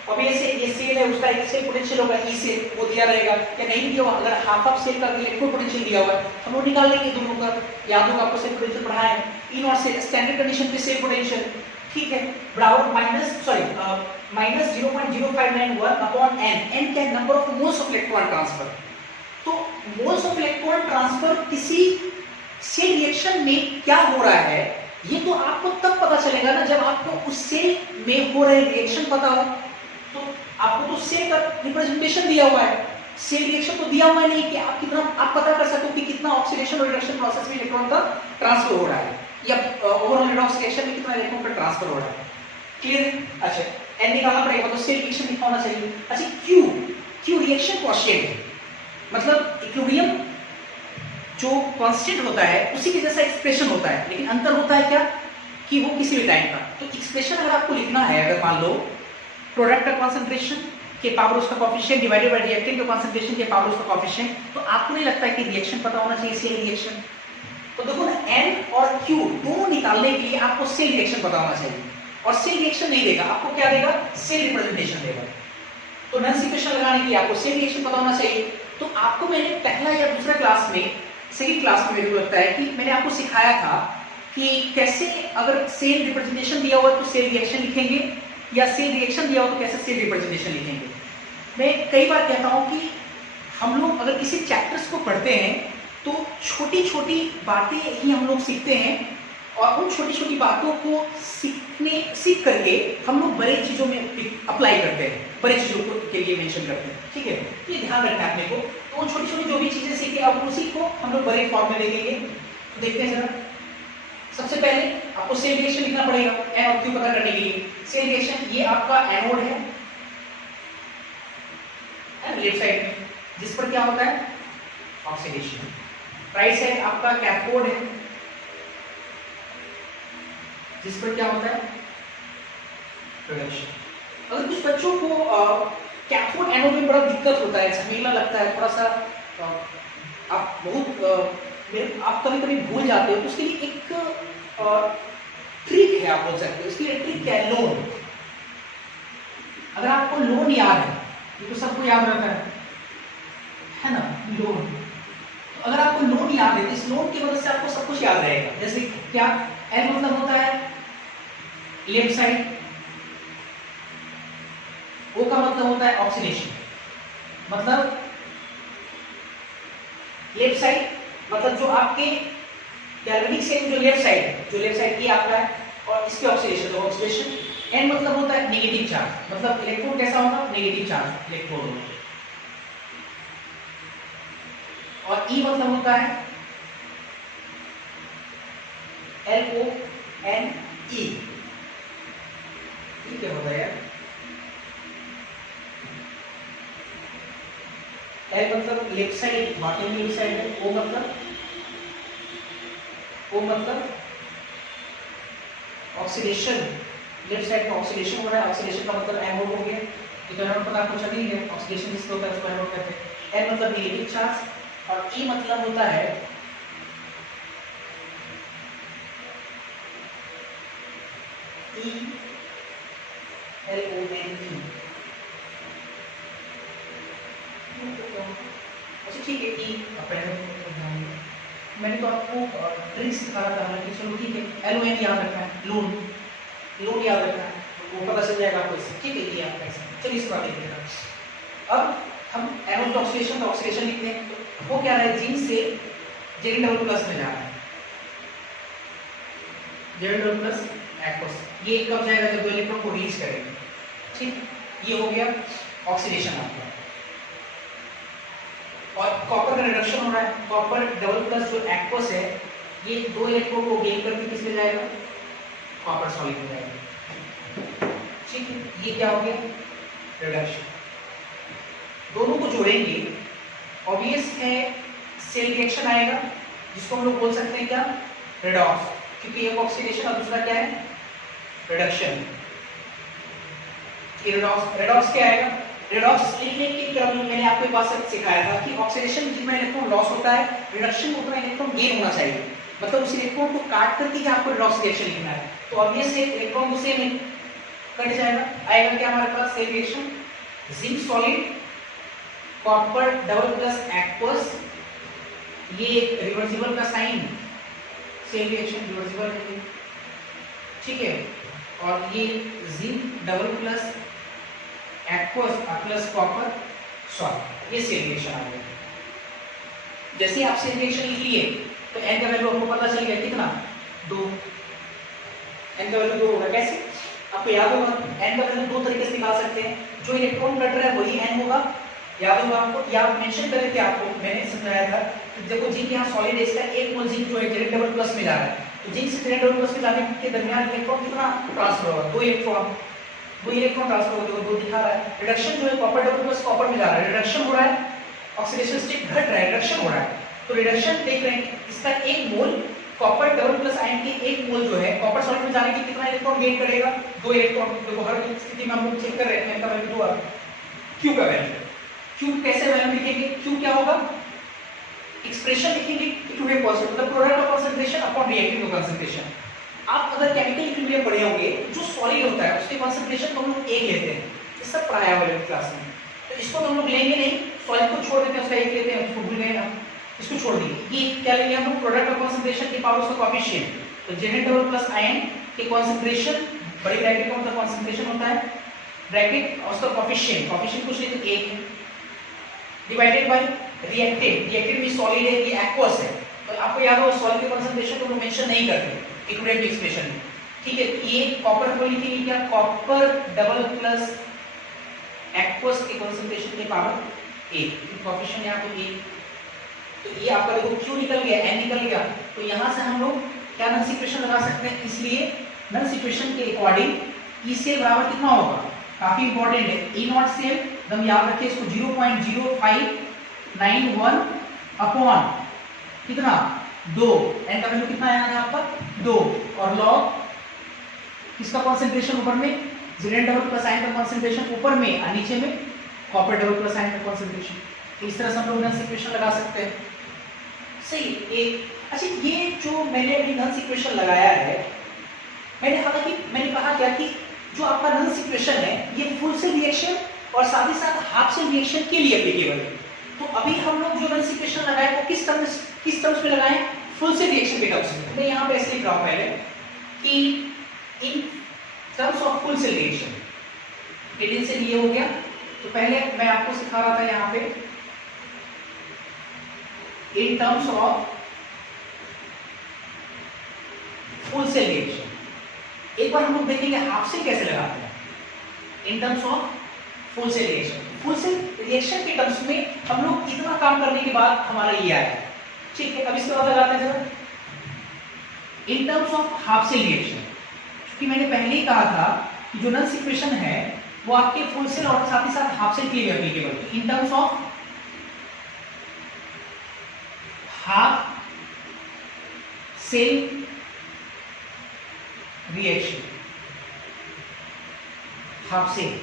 अब ये सेल है उसका एक सेल पोटेंशियल होगा ई सेल, वो दिया रहेगा या नहीं दिया हुआ, अगर हाफ ऑफ सेल का इलेक्ट्रो पोटेंशियल दिया हुआ है हम वो निकाल लेंगे दोनों का। याद होगा आपको सेल पोटेंशियल पढ़ाया है, ई नॉट से स्टैंडर्ड कंडीशन पे सेल पोटेंशियल, ठीक है, बराबर माइनस 0.0591 अपॉन एन, एन क्या है, number of moles of electron transfer. तो मोल्स ऑफ इलेक्ट्रॉन ट्रांसफर किसी सेल रिएक्शन में क्या हो रहा है ये तो आपको तब पता चलेगा ना जब आपको उस सेल में हो रहे रिएक्शन पता हो। तो आपको तो सेल का रिप्रेजेंटेशन दिया हुआ है, सेल रिएक्शन तो दिया हुआ है नहीं कि आप कितना आप पता कर सको कि कितना ऑक्सीडेशन और रिडक्शन प्रोसेस में इलेक्ट्रॉन का ट्रांसफर हो रहा है या ओवरऑल रिडॉक्स रिएक्शन में कितना इलेक्ट्रॉन का ट्रांसफर हो रहा है। क्लियर है? अच्छा एन निकालना पड़ेगा तो सेल रिएक्शन लिखा होना चाहिए। अच्छा क्यू रिएक्शन कोएफिशिएंट है, मतलब इक्विलिब्रियम जो कांस्टेंट होता है उसी के जैसा एक्सप्रेशन होता है, लेकिन अंतर होता है क्या कि वो किसी भी टाइम का। तो एक्सप्रेशन अगर आपको लिखना है, अगर मान लो प्रोडक्ट का कॉन्सेंट्रेशन के पावर उसका कोएफिशिएंट डिवाइडेड बाय रिएक्टेंट के कॉन्सेंट्रेशन के पावर उसका कोएफिशिएंट, तो आपको नहीं लगता है कि रिएक्शन पता होना चाहिए सेल रिएक्शन। तो देखो ना एन और क्यू दोनों निकालने के लिए आपको सेल रिएक्शन पता होना चाहिए, और सेल रिएक्शन नहीं देगा आपको क्या देगा, सेल रिप्रेजेंटेशन देगा। तो नल इक्वेशन लगाने के लिए आपको सेल रिएक्शन पता होना चाहिए। तो आपको मैंने पहला या दूसरा क्लास में सेकंड क्लास में मेरे को लगता है कि मैंने आपको सिखाया था कि कैसे अगर सेल रिप्रेजेंटेशन दिया हुआ तो सेल रिएक्शन लिखेंगे या सेल रिएक्शन दिया हो तो कैसे सेल रिप्रेजेंटेशन लिखेंगे। मैं कई बार कहता हूं कि हम लोग अगर किसी चैप्टर्स को पढ़ते हैं तो छोटी छोटी बातें ही हम लोग सीखते हैं और उन छोटी छोटी बातों को सीख करके हम लोग बड़े चीज़ों में अप्लाई करते हैं, बड़े चीज़ों को के लिए मेंशन करते हैं, ठीक है। ये ध्यान रखना है अपने को। तो उन छोटी छोटी जो भी चीज़ें सीखे अब उसी को हम लोग बड़े फॉर्म में लिखेंगे। तो देखते हैं जरा, सबसे पहले आपको सेल रिएक्शन लिखना पड़ेगा एन और क्यू पता करने के लिए। सेल रिएक्शन ये आपका एनोड है लेफ्ट साइड में, जिस पर क्या होता है ऑक्सीडेशन। राइट साइड आपका कैथोड है जिस पर क्या होता है प्रोडक्शन। अगर कुछ बच्चों को कैथोड एनोड में बड़ा दिक्कत होता है, झमेला लगता है थोड़ा सा, आप बहुत आप कभी कभी भूल जाते हो, तो उसके लिए एक ट्रिक है, आप बोल सकते हो। इसके लिए ट्रिक क्या है, लोन। अगर आपको लोन याद है, ये तो सबको याद रहता है ना, लोन। तो अगर आपको लोन याद है तो इस लोन की वजह से आपको सब कुछ याद रहेगा। जैसे क्या एन मतलब होता है लेफ्ट साइड, ओ का मतलब होता है ऑक्सीडेशन, मतलब लेफ्ट साइड मतलब जो आपके गैल्वेनिक सेल जो लेफ्ट साइड है, जो लेफ्ट साइड की आपका है, और इसके ऑक्सीडेशन तो ऑक्सीडेशन। एन मतलब होता है नेगेटिव चार्ज, मतलब इलेक्ट्रॉन कैसा होगा, नेगेटिव चार्ज इलेक्ट्रॉन होगा। और ई मतलब होता है LONE, क्या होता है यार, एल मतलब left side, bottom left side है, ओ मतलब ऑक्सीडेशन, लेफ्ट साइड का ऑक्सीडेशन हो रहा है, ऑक्सीडेशन का मतलब एनोड हो गया। तो एनोड पता आपको चल ही गया, ऑक्सीडेशन जिसको होता है उसको एनोड कहते हैं। एन मतलब नेगेटिव चार्ज, और ई मतलब होता है LONE। अच्छा ठीक है, मैंने तो आपको ट्रिक सिखाया था, हालांकि चलो ठीक है, LON याद रखना है, लोन याद रखना है, तो वो पता चल जाएगा आपको इससे, ठीक है। ये आपका ऐसा, चलिए इस बात देखिएगा। अब हम एनोड ऑक्सीडेशन का ऑक्सीडेशन लिखते हैं, तो वो क्या है, जिंक से Zn डबल प्लस में जा रहा है, Zn डबल प्लस एक्वस। ये कब जाएगा, जब दो इलेक्ट्रॉन को रिलीज करेंगे, ठीक। ये हो गया ऑक्सीडेशन आपका, और कॉपर का रिडक्शन हो रहा है। कॉपर डबल प्लस जो एक्वस है ये 2 इलेक्ट्रॉन को गेन करके किस में जाएगा, कॉपर सॉलिड में जाएगा। ठीक है, ये क्या हो गया, रिडक्शन। दोनों को जोड़ेंगे, ऑब्वियस है सेल रिएक्शन आएगा जिसको हम लोग बोल सकते हैं क्या, रेडॉक्स, क्योंकि एक ऑक्सीडेशन और दूसरा क्या है, रिडक्शन। रेडॉक्स, रेडॉक्स क्या आएगा, रेडॉक्स लिखने के क्रम में मैंने आपको एक बात सिखाया था कि ऑक्सीडेशन जितना इलेक्ट्रॉन लॉस होता है, रिडक्शन उतना इलेक्ट्रॉन गेन होना चाहिए, मतलब उस इलेक्ट्रॉन को काट करके आपको रेडॉक्स रिएक्शन लिखना है। तो ऑब्वियस है इलेक्ट्रॉन दूसरे में कट जाएगा, आएगा क्या हमारे पास, cell reaction, zinc solid copper double plus aqueous, ये रिवर्सिबल का साइन, सेल रिएक्शन रिवर्सिबल है, ठीक है। और ये zinc double plus aqueous plus copper salt, ये सेल रिएक्शन आ गया। जैसे आप सेल रिएक्शन लिख लिए तो n का वैल्यू आपको पता चल गया कितना, 2, n का वैल्यू 2 होगा। कैसे, आपको याद होगा n का वैल्यू 2 तरीके से निकाल सकते हैं, जो इलेक्ट्रॉन कट रहा है वही n होगा, याद होगा आपको, या मेंशन कर रहे थे आपको, मैंने समझाया था कि देखो जिंक यहाँ सॉलिड है, इसका 1 मोल जिंक जो है जेड डबल प्लस में जा रहा है, तो जिंक से जेड डबल प्लस में जाने के दरमियान इलेक्ट्रॉन कितना ट्रांसफर होगा, 2 इलेक्ट्रॉन ट्रांसफर होगा, 2 दिखा रहा है। रिडक्शन जो है कॉपर डबल प्लस कॉपर में जा रहा है, रिडक्शन हो रहा है, ऑक्सीडेशन स्टेट घट रहा है, रिडक्शन हो रहा है। तो रिडक्शन देख रहे हैं, इसका 1 मोल कॉपर डबल प्लस आयन के 1 मोल जो है कॉपर सॉलिड में जाने के कितना इलेक्ट्रॉन गेन करेगा, 2 इलेक्ट्रॉन। देखो हर स्थिति में हम लोग चेक कर रहे हैं, n का वैल्यू 2 आ रहा है, q का वैल्यू, q कैसे वैल्यू लिखेंगे, q क्या होगा, एक्सप्रेशन लिखेंगे to be positive, the product of concentration upon reactive concentration. आप अगर केमिकल इक्विलिब्रियम पढ़े होंगे, जो सॉलिड होता है उसके कंसंट्रेशन को हम लोग 1 लेते हैं, ये सब पढ़ाया हुआ है क्लास में, तो इसको हम लोग लेंगे नहीं, सॉलिड को छोड़ देते हैं, उसका 1 लेते हैं, उसको भूल गए ना, इसको छोड़ देंगे। ये क्या लेंगे हम लोग, प्रोडक्ट ऑफ कंसंट्रेशन के पावर उसका कोएफिशिएंट, तो Zn डबल प्लस आयन के कंसंट्रेशन, बड़ी ब्रैकेट का मतलब कंसंट्रेशन होता है, ब्रैकेट और उसका कोएफिशिएंट, कोएफिशिएंट कुछ नहीं तो 1 है, डिवाइडेड बाय रिएक्टेंट, रिएक्टेंट भी सॉलिड है, ये एक्वस है, तो आपको याद हो सॉलिड के कंसंट्रेशन को मेंशन नहीं करते इक्विवेलेंट एक्सप्रेशन में, ठीक है। ये कॉपर को लिखेंगे क्या, कॉपर डबल प्लस एक्वस के कंसंट्रेशन के पावर 1, कोएफिशिएंट यहां पे 1, तो ये आपका देखो Q निकल गया, n निकल गया, तो यहां से हम लोग क्या नल इक्वेशन लगा सकते हैं, इसलिए नल इक्वेशन के अकॉर्डिंग E से बराबर कितना होगा, काफी इंपॉर्टेंट है, E नॉट से एकदम याद रखिए इसको, 0.0591 अपॉन कितना 2, n का वैल्यू कितना आया था आपका 2, और लॉग किसका कंसंट्रेशन ऊपर में, Zn डबल प्लस आयन का कंसंट्रेशन ऊपर में और नीचे में कॉपर डबल प्लस आयन का कंसंट्रेशन, तो इस तरह से हम लोग नल इक्वेशन लगा सकते हैं। सही, एक अच्छा, ये जो मैंने अभी नल इक्वेशन लगाया है, मैंने कहा क्या कि जो आपका नल इक्वेशन है ये फुल सेल रिएक्शन और साथ ही साथ हाफ सेल रिएक्शन के लिए एप्लीकेबल है। तो अभी हम लोग जो नल इक्वेशन लगाए वो किस टर्म्स में लगाए, फुल सेल रिएक्शन के टर्म्स में। मैं यहाँ पे ऐसे लिख रहा हूँ पहले कि in terms of full cell reaction, एडिन से ये हो गया, तो पहले मैं आपको सिखा रहा था यहाँ पे in terms of full cell reaction। एक बार हम लोग देखेंगे हाफ सेल कैसे लगाते हैं, in terms of full cell reaction। full cell reaction के टर्म्स में हम लोग इतना काम करने के बाद हमारा ये आया, ठीक है। अब इसके बाद लगाते हैं जरा in terms of half cell reaction, क्योंकि मैंने पहले ही कहा था कि जो नल इक्वेशन है वो आपके फुल सेल और साथ ही साथ हाफ सेल के लिए एप्लीकेबल है। in terms of half cell reaction, half cell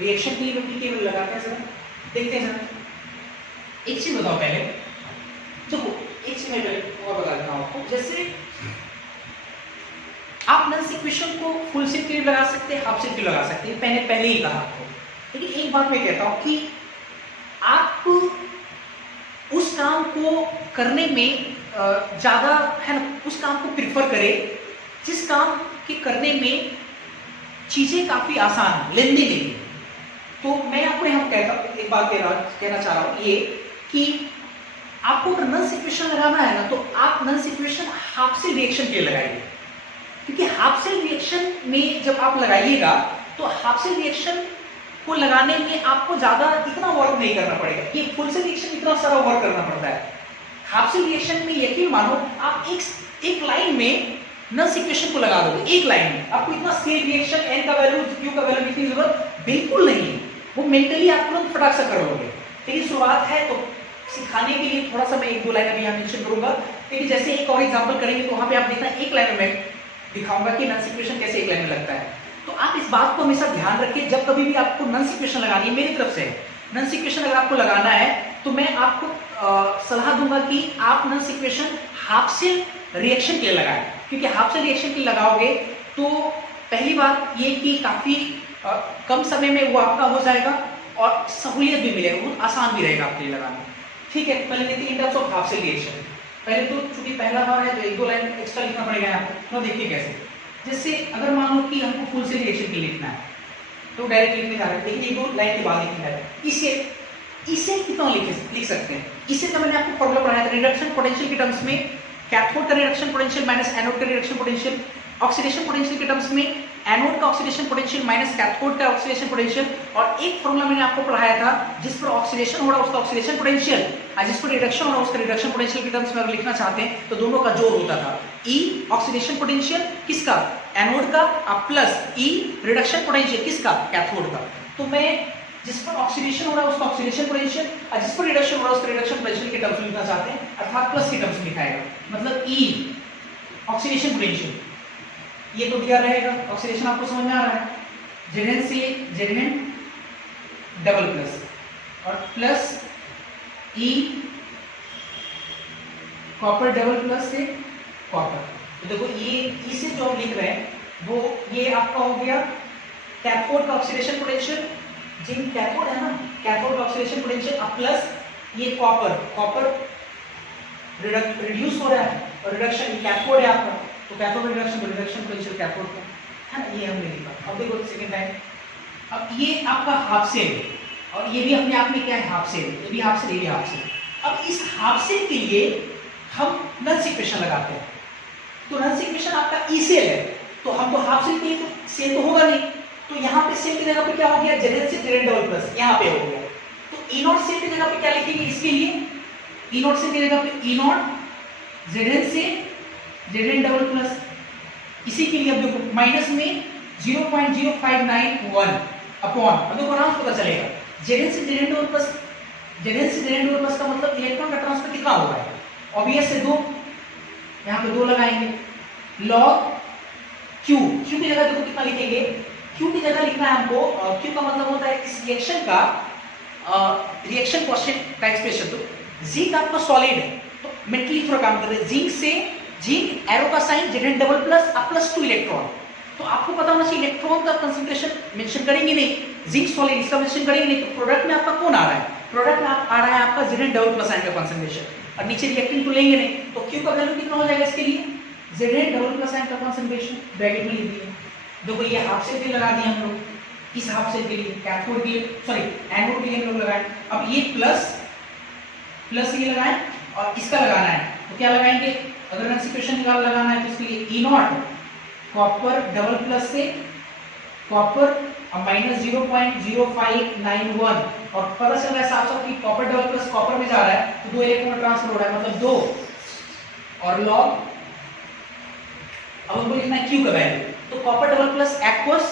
reaction के लिए एप्लीकेबल लगाते हैं, जरा देखते हैं जरा। एक चीज बताओ पहले, देखो एक चीज मैं और बता देता हूं आपको, जैसे आप नल इक्वेशन को फुल सेल के लिए लगा सकते हैं, हाफ सेल के लिए लगा सकते हैं, मैंने पहले ही कहा आपको। लेकिन एक बात मैं कहता हूं कि आप उस काम को करने में ज्यादा है ना, उस काम को प्रिफर करें जिस काम के करने में चीजें काफी आसान, लेंदी नहीं। तो मैं आपको यहाँ एक बात कहना चाह रहा हूँ ये कि आपको अगर नल इक्वेशन लगाना है ना, तो आप नल इक्वेशन हाफ सेल रिएक्शन के लिए लगाइए, क्योंकि हाफ सेल रिएक्शन में जब आप लगाइएगा तो हाफ सेल रिएक्शन को लगाने में आपको ज्यादा इतना वर्क नहीं करना पड़ेगा। ये फुल सेल रिएक्शन इतना सारा वर्क करना पड़ता है। हाफ सेल रिएक्शन में यकीन मानो आप एक लाइन में नल्स इक्वेशन को लगा दोगे, एक लाइन में आपको इतना स्केल रिएक्शन एन का वैल्यू क्यू का वैल्यू की जरूरत बिल्कुल नहीं है। वो मेंटली आप लोग फटाक से कर लोगे। लेकिन शुरुआत है तो सिखाने के लिए थोड़ा सा मैं एक दो लाइन अभी यहाँ मेंशन करूंगा। लेकिन जैसे एक और एग्जांपल करेंगे तो वहां पे आप देखना एक लाइन में दिखाऊंगा कि नल्स इक्वेशन कैसे एक लाइन में लगता है। तो आप इस बात को हमेशा ध्यान रखिए, जब कभी भी आपको नल्स इक्वेशन लगानी है मेरी तरफ से, नल्स इक्वेशन अगर आपको लगाना है तो मैं आपको सलाह दूंगा कि आप Nernst equation half cell reaction के लिए लगाएं। क्योंकि हाफ सेल रिएक्शन के लिए लगाओगे तो पहली बात ये कि काफी कम समय में वो आपका हो जाएगा और सहूलियत भी मिलेगा, बहुत आसान भी रहेगा आपके लिए लगाना। ठीक है, पहले देखते हैं in terms of half cell reaction. पहले तो चूंकि पहला बार है तो एक दो लाइन एक्स्ट्रा लिखना पड़ेगा आपको। तो देखिए कैसे, जैसे अगर मान लो कि हमको फुल सेल रिएक्शन के लिए लिखना है तो डायरेक्ट लिखने जा रहे हैं, लेकिन एक दो लाइन के बाद लिखना है। इसे कितना लिख सकते हैं? इसे तो मैंने आपको फॉर्मूला पढ़ाया था रिडक्शन पोटेंशियल के टर्म्स में, कैथोड का रिडक्शन पोटेंशियल माइनस एनोड का रिडक्शन पोटेंशियल, ऑक्सीडेशन पोटेंशियल के टर्म्स में एनोड का ऑक्सीडेशन पोटेंशियल माइनस कैथोड का ऑक्सीडेशन पोटेंशियल। और एक फॉर्मूला मैंने आपको पढ़ाया था जिस पर ऑक्सीडेशन हो रहा है उसका ऑक्सीडेशन पोटेंशियल और जिस पर रिडक्शन हो रहा है उसका रिडक्शन पोटेंशियल के टर्म्स में अगर लिखना चाहते हैं तो दोनों का जोड़ होता था। ई ऑक्सीडेशन पोटेंशियल किसका? एनोड का, प्लस ई रिडक्शन पोटेंशियल किसका? कैथोड का। तो मैं जिस पर ऑक्सीडेशन हो रहा है उसका ऑक्सीडेशन पोटेंशियल और जिस पर रिडक्शन हो रहा है उसका रिडक्शन पोटेंशियल के टर्म्स में लिखना चाहते हैं, अर्थात प्लस के टर्म्स में लिखाएगा। मतलब ई ऑक्सीडेशन पोटेंशियल ये तो दिया रहेगा, ऑक्सीडेशन आपको समझ में आ रहा है, Zn से Zn डबल प्लस और प्लस ई कॉपर डबल प्लस से कॉपर। तो देखो ये इसे जो हम लिख रहे हैं वो ये आपका हो गया कैथोड का ऑक्सीडेशन पोटेंशियल, जिंक कैथोड है ना, कैथोड का ऑक्सीडेशन पोटेंशियल प्लस ये कॉपर रिड्यूस हो रहा है और रिडक्शन कैथोड है आपका, तो कैथोड रिडक्शन पोटेंशियल कैथोड का है ना, ये हमने लिखा। अब देखो सेकंड टाइम, अब ये आपका हाफ सेल और ये भी अपने आप में क्या है? हाफ सेल, ये भी हाफ सेल, ये भी हाफ सेल। अब इस हाफ सेल के लिए हम नल्स इक्वेशन लगाते हैं। तो नल्स इक्वेशन आपका ई सेल है, तो हमको हाफ सेल के लिए तो सेल तो होगा नहीं, तो यहाँ पे सेल की जगह पे क्या हो गया? Zn से Zn डबल प्लस यहाँ पे हो गया। तो ई नॉट सेल की जगह पे क्या लिखेंगे इसके लिए? ई नॉट सेल की जगह पे ई नॉट Zn से Zn डबल प्लस, इसी के लिए अब देखो माइनस में 0.0591 अपॉन, अब देखो आराम से पता चलेगा Zn से Zn डबल प्लस, Zn से Zn डबल प्लस का मतलब इलेक्ट्रॉन का ट्रांसफर कितना होगा? ऑब्वियस है 2, यहाँ पे 2 लगाएंगे लॉग Q की जगह देखो कितना लिखेंगे? Q की जगह लिखना है हमको, Q का मतलब होता है इस रिएक्शन का रिएक्शन क्वोशिएंट का एक्सप्रेशन। तो जिंक आपका सॉलिड है तो मेंटली थोड़ा काम कर रहे हैं, जिंक से जिंक एरो का sign Zn double plus plus 2 electron. तो आपको पता होना चाहिए इलेक्ट्रॉन का कंसंट्रेशन मेंशन करेंगे नहीं, जिंक सॉलिड इसका मेंशन करेंगे नहीं, तो प्रोडक्ट में आपका कौन आ रहा है? प्रोडक्ट में आ रहा है आपका Zn डबल प्लस आयन का कंसंट्रेशन और नीचे रिएक्टेंट तो लेंगे नहीं, तो Q का वैल्यू कितना हो जाएगा इसके लिए? Zn डबल प्लस आयन का कंसंट्रेशन ब्रैकेट में लिख दिया। देखो ये हाफ सेल के लिए लगा दिया हम लोग, इस हाफ सेल के लिए कैथोड के लिए सॉरी एनोड के लिए हम लोग लगाए। अब ये प्लस ये लगाएं और इसका लगाना है तो क्या लगाएंगे? अगर नल्स इक्वेशन निकाल लगाना है तो इसके लिए ई नॉट कॉपर डबल प्लस से कॉपर माइनस 0.0591 और पता चल रहा है साफ साफ कि कॉपर डबल प्लस कॉपर में जा रहा है तो 2 इलेक्ट्रॉन ट्रांसफर हो रहा है मतलब 2 और लॉग, अब हमको लिखना है Q का वैल्यू, तो copper double plus aqueous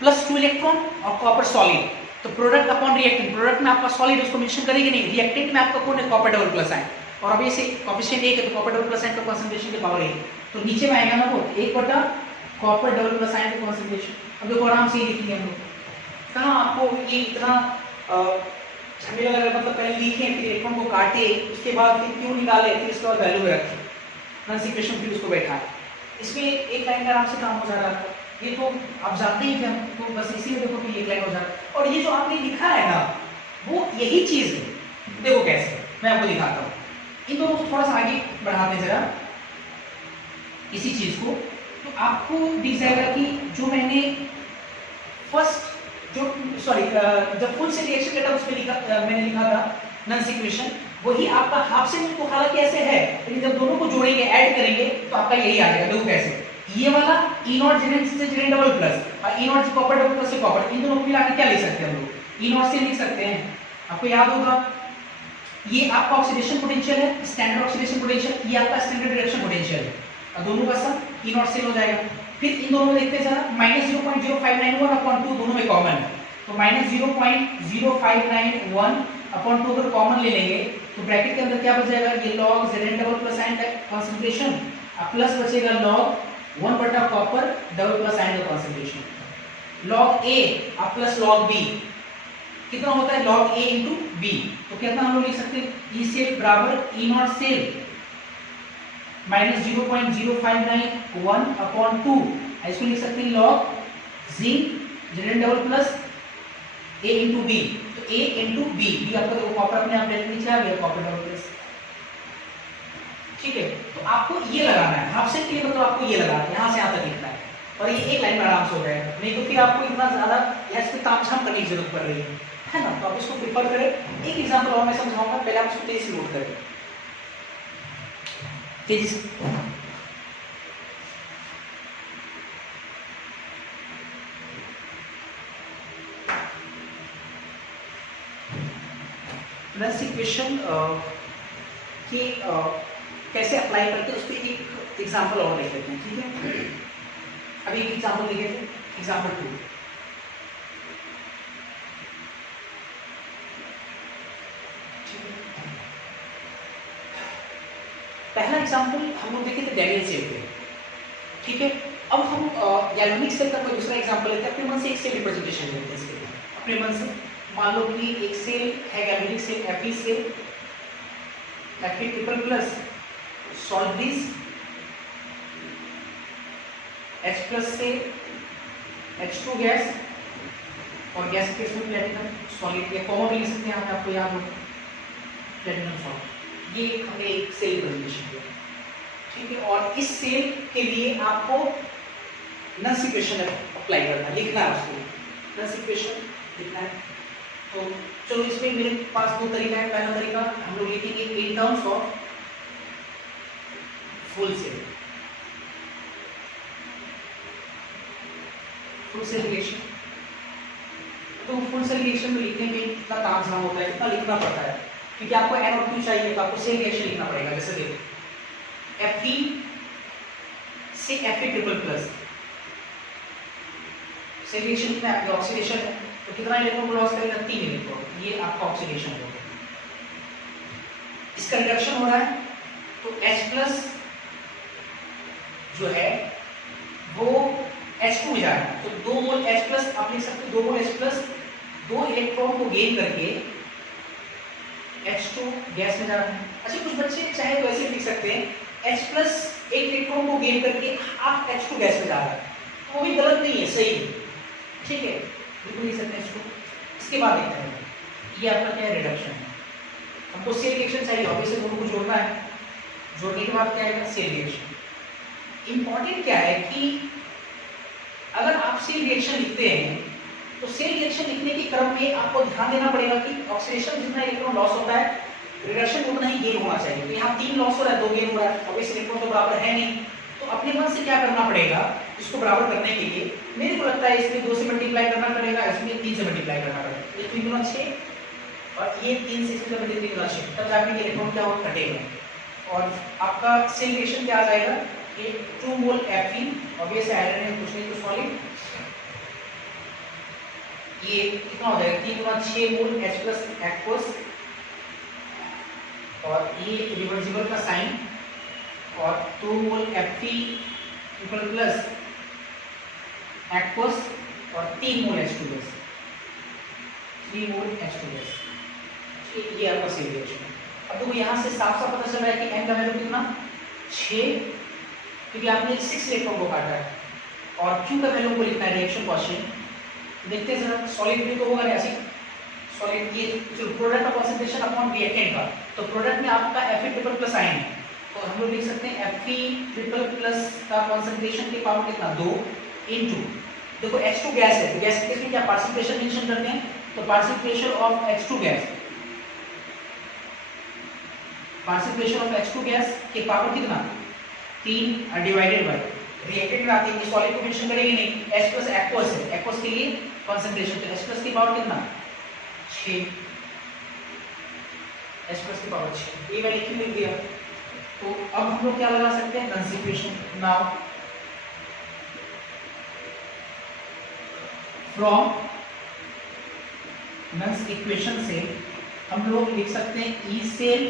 plus 2 electron और कॉपर सॉलिड, तो प्रोडक्ट अपॉन रिएक्टेंट, प्रोडक्ट में आपका सॉलिड उसको मेंशन करेंगे नहीं, रिएक्टेंट में आपका कौन है? कॉपर डबल प्लस आयन, और अब इसे कोएफिशिएंट 1 है तो कॉपर डबल प्लस आयन का कंसंट्रेशन की पावर 1, तो नीचे में आएगा ना वो 1 बटा कॉपर डबल प्लस आयन का कंसंट्रेशन। अब देखो आराम से लिखेंगे हम लोग, कहाँ आपको ये इतना झमेला लगा, मतलब पहले लिखें फिर इलेक्ट्रॉन को काटे उसके बाद फिर क्यों निकाले फिर इसके बाद वैल्यू में रखें, नल्स इक्वेशन फिर उसको बैठाएं, इसमें एक लाइन का आराम से काम हो जा रहा है। ये तो आप जानते ही थे, तो बस इसीलिए देखो कि एक लाइन हो जा रहा है। और ये जो आपने लिखा है ना वो यही चीज है, देखो कैसे मैं आपको दिखाता हूँ। इन दोनों को थोड़ा सा आगे बढ़ाते जरा इसी चीज को, तो आपको दिख जाएगा कि जो मैंने फर्स्ट जो जब फुल सेल रिएक्शन के टर्म्स में मैंने लिखा था नल्स इक्वेशन, वही आपका हाफ सेल तो हालांकि ऐसे है, लेकिन जब दोनों को जोड़ेंगे ऐड करेंगे तो आपका यही आ जाएगा। देखो कैसे, ये वाला ई नॉट जेड से जेड डबल प्लस और ई नॉट से कॉपर डबल प्लस से कॉपर, इन दोनों को मिला के क्या लिख सकते हैं हम लोग? ई नॉट से लिख सकते हैं, आपको याद होगा ये आपका ऑक्सीडेशन पोटेंशियल है, स्टैंडर्ड ऑक्सीडेशन पोटेंशियल, ये आपका स्टैंडर्ड रिडक्शन पोटेंशियल है, और दोनों का सम ई नॉट से हो जाएगा। फिर इन दोनों में देखते हैं जरा, -0.0591/2 दोनों में कॉमन है, तो -0.0591/2 अगर कॉमन ले लेंगे तो ब्रैकेट के अंदर क्या बच जाएगा? ये log Zn double plus ion का कंसंट्रेशन और प्लस बचेगा log 1 बटा कॉपर डबल प्लस आयन का कंसंट्रेशन, log A और प्लस log B कितना होता है? log A into B। तो कितना हम लोग लिख सकते हैं? E सेल बराबर E नॉट सेल -0.0591/2, इसको लिख सकते हैं log Zn double plus A into B, तो A into B, B आपका तो कॉपर अपने आप नीचे आ गया, कॉपर डबल प्लस, ठीक है। तो आपको ये लगाना है, हाफ सेट के लिए मतलब आपको ये लगाना है, यहाँ से यहाँ तक लिखना है, और ये एक लाइन में आराम से हो जाएगा, नहीं तो फिर आपको इतना ज्यादा इस पे तामझाम करने की जरूरत पड़ रही है ना। तो आप इसको प्रिफर करें। एक एग्जांपल और मैं समझाऊंगा, पहले आप इसको तेजी से नोट करें, तेजी से। नेक्स्ट इक्वेशन कि कैसे अप्लाई करते हैं उस पर एक एग्जांपल और देख लेते हैं, ठीक है। अभी एक एग्जांपल लिखे थे, एग्जांपल 2। पहला एग्जांपल हम लोग देखे थे डैनियल सेल पे, ठीक है। अब हम गैल्वेनिक सेल का कोई दूसरा एग्जांपल लेते हैं, अपने मन से एक सेल रिप्रेजेंटेशन लेते हैं इसके लिए, अपने मन से। मान लो कि एक सेल है galvanic cell Fe cell, Fe triple plus salt bridge, H plus से H2 गैस और गैस के इसमें प्लेटिनम सॉलिड, या कॉमन भी लिख सकते हैं, आपको याद हो प्लेटिनम सॉल्ट। ये हमने एक सेल रिप्रेजेंटेशन किया, ठीक है। और इस सेल के लिए आपको नल्स इक्वेशन अप्लाई करना है, लिखना है उसको, नल्स इक्वेशन लिखना है। तो चलो इसमें मेरे पास दो तरीका है। पहला तरीका हम लोग लिखेंगे in terms of full cell, full cell reaction. तो फुल सेल रिएक्शन में लिखने में कितना तामझाम होता है, कितना लिखना पड़ता है, क्योंकि आपको N और Q चाहिए तो आपको सेल रिएक्शन लिखना पड़ेगा। जैसे देखो Fe से Fe triple plus, cell reaction कितना है? आपकी ऑक्सीडेशन है, तो कितना इलेक्ट्रॉन को लॉस करेगा? 3 इलेक्ट्रॉन, ये आपका ऑक्सीडेशन हो गया। इसका रिडक्शन हो रहा है, तो H प्लस जो है वो H2 में जा रहा है, तो 2 मोल H प्लस आप लिख सकते हो, 2 मोल H प्लस 2 इलेक्ट्रॉन को गेन करके H2 गैस में जा रहा है। अच्छा, कुछ बच्चे चाहे तो ऐसे लिख सकते हैं H प्लस 1 इलेक्ट्रॉन को गेन करके हाफ H2 गैस में जा रहा है, तो वो भी गलत नहीं है, सही है, ठीक है, बिल्कुल लिख सकते हैं इसको। इसके बाद देखते हैं ये आपका क्या है? रिडक्शन है। हमको सेल रिएक्शन चाहिए, ऑब्वियसली दोनों को जोड़ना है, जोड़ने के बाद क्या आएगा? Cell reaction. इंपॉर्टेंट क्या है कि अगर आप सेल रिएक्शन लिखते हैं तो सेल रिएक्शन लिखने के क्रम में आपको ध्यान देना पड़ेगा कि ऑक्सीडेशन जितना इलेक्ट्रॉन लॉस होता है, रिडक्शन उतना ही गेन होना चाहिए। तो यहाँ 3 लॉस हो रहा है, 2 गेन हो रहा है, ऑब्वियसली इलेक्ट्रॉन तो बराबर है नहीं, तो अपने मन से क्या करना पड़ेगा इसको बराबर करने के लिए? मेरे को लगता है इसमें 2 से मल्टीप्लाई करना पड़ेगा, इसमें 3 से मल्टीप्लाई करना पड़ेगा। ये 3 गुना 6 और ये 3 से 6 मल्टीप्लाई 3 गुना 6, तब जाके ये इलेक्ट्रॉन क्या होगा? कटेगा, और आपका सेल रिएक्शन क्या आ जाएगा? ये 2 मोल Fe, ऑब्वियस आयरन है, कुछ नहीं तो सॉलिड, ये कितना हो जाएगा? 3 गुना 6 मोल H प्लस एक्वस, और ये रिवर्सिबल का साइन, और 2 मोल Fe ट्रिपल प्लस एक्वस और 3 मोल H2 गैस, 3 मोल H2 गैस, ये आपका सेल रिएक्शन है। अब देखो यहाँ से साफ साफ पता चल रहा है कि N का वैल्यू कितना? 6, क्योंकि आपने 6 इलेक्ट्रॉन को काटा है, और Q का वैल्यू को लिखना है रिएक्शन क्वोशिएंट। देखते हैं जरा, सॉलिड भी तो होगा नहीं, ऐसी सॉलिड ये जो product of concentration upon reactant का, तो प्रोडक्ट में आपका Fe ट्रिपल प्लस आयन है, तो हम लोग लिख सकते हैं Fe ट्रिपल प्लस का कंसंट्रेशन के पावर कितना? 2 इनटू, देखो H2 गैस है, तो गैस के केस में क्या पार्शियल प्रेशर मेंशन करते हैं? तो partial pressure of H2 gas, partial pressure of H2 gas के पावर कितना? 3 डिवाइडेड बाय, रिएक्टेंट में आती है, सॉलिड को मेंशन करेंगे नहीं, H प्लस एक्वस है, एक्वस के लिए कंसंट्रेशन तो H प्लस की पावर कितना 6, H प्लस की पावर 6, ये मैंने क्यों लिख दिया। तो अब हम लोग क्या लगा सकते हैं, non equation. Now from non equation से हम लोग लिख सकते हैं E सेल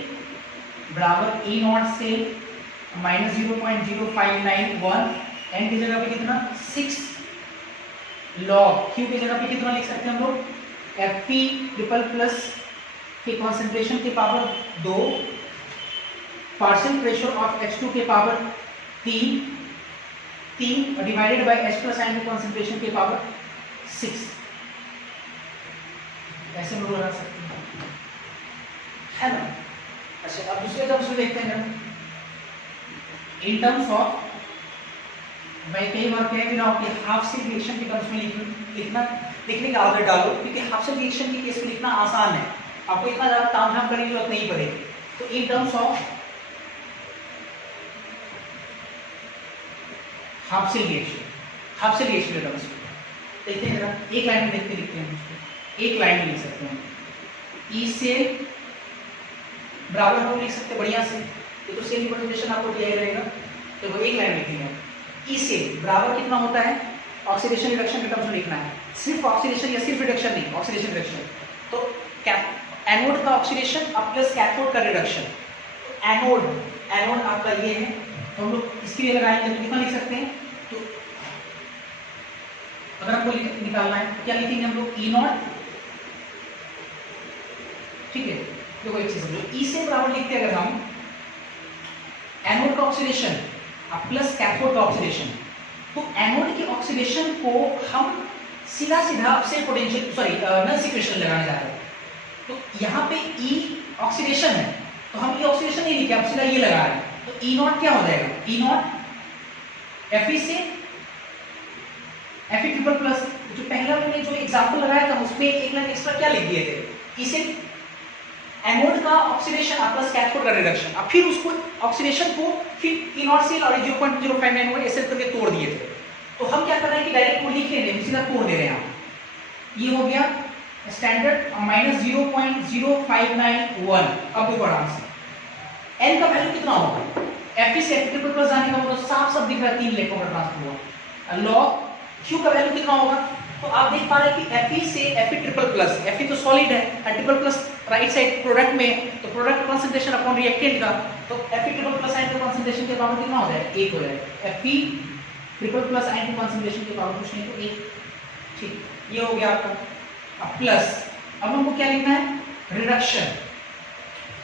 बराबर E not cell minus 0.0591, N की जगह पे कितना 6 लॉग क्यू की जगह पे कितना लिख सकते हैं हम लोग Fe ट्रिपल प्लस के कॉन्सेंट्रेशन के power 2, partial pressure of H2 के power 3 divided by H plus ion के कॉन्सेंट्रेशन के पावर 6। ऐसे हम लोग लगा सकते हैं, है ना। अच्छा, अब दूसरे टर्म्स में देखते हैं इन टर्म्स ऑफ, मैं कई बार कह भी रहा हूँ कि हाफ सेल रिएक्शन के टर्म्स में लिखने का आदत डालो, क्योंकि हाफ सेल रिएक्शन के केस में लिखना आसान है, आपको इतना ज़्यादा तामझाम करने की जरूरत नहीं पड़ेगी। तो in terms of half cell reaction के टर्म्स में देखते हैं, एक लाइन में लिखते हैं, एक लाइन में लिख सकते हैं ई सेल बराबर हम लिख सकते हैं बढ़िया से, ये तो सेल रिप्रेजेंटेशन आपको दिया ही रहेगा, तो वो एक लाइन लिखेंगे। ई सेल बराबर कितना होता है, ऑक्सीडेशन रिडक्शन के टर्म्स में लिखना है, सिर्फ ऑक्सीडेशन या सिर्फ रिडक्शन नहीं, ऑक्सीडेशन रिडक्शन। तो एनोड का ऑक्सीडेशन अब प्लस कैथोड का रिडक्शन। एनोड आपका ये है, तो हम लोग इसके लिए लगाएंगे तो कितना लिख सकते हैं, तो अगर हमको निकालना है तो क्या लिखेंगे हम लोग ई नॉट, ठीक है। देखो एक चीज समझो, ई से बराबर लिखते हैं अगर हम एनोड का ऑक्सीडेशन प्लस कैथोड का ऑक्सीडेशन, तो एनोड की ऑक्सीडेशन को हम सीधा से पोटेंशियल नॉन इक्वेशन लगाने जा रहे हैं। तो यहाँ पे ई ऑक्सीडेशन है, तो हम ये ऑक्सीडेशन नहीं लिखे, हम सीधा ये लगा रहे हैं, तो ई नॉट क्या हो जाएगा, ई नॉट Fe से Fe ट्रिपल प्लस, जो पहला मैंने जो एग्जांपल लगाया था उसमें एक लाइन एक्स्ट्रा क्या लिख दिए थे, इसे एनोड का ऑक्सीडेशन प्लस कैथोड का रिडक्शन, अब फिर उसको ऑक्सीडेशन को फिर ई नॉट सेल और 0.059 ऐसे करके तोड़ दिए थे। तो हम क्या कर रहे हैं कि डायरेक्ट को लिख लेंगे, सीधा तोड़ दे रहे हैं। ये हो गया स्टैंडर्ड माइनस 0.0591। अब देखो आराम से, एन का वैल्यू कितना होगा, Fe से Fe ट्रिपल प्लस जाने का मतलब साफ दिख रहा है, 3 इलेक्ट्रॉन का ट्रांसफर हुआ। लॉग Q का वैल्यू कितना होगा, तो आप देख पा रहे हैं कि Fe से Fe ट्रिपल प्लस, Fe तो सॉलिड है और triple plus right side product में, तो प्रोडक्ट कंसंट्रेशन अपॉन रिएक्टेंट का, तो Fe ट्रिपल प्लस आयन का कंसंट्रेशन के पावर कितना हो जाएगा, 1 हो जाएगा। Fe ट्रिपल प्लस आयन का कंसंट्रेशन के पावर कुछ नहीं तो 1, ठीक, ये हो गया आपका। अब प्लस, अब हमको क्या लिखना है,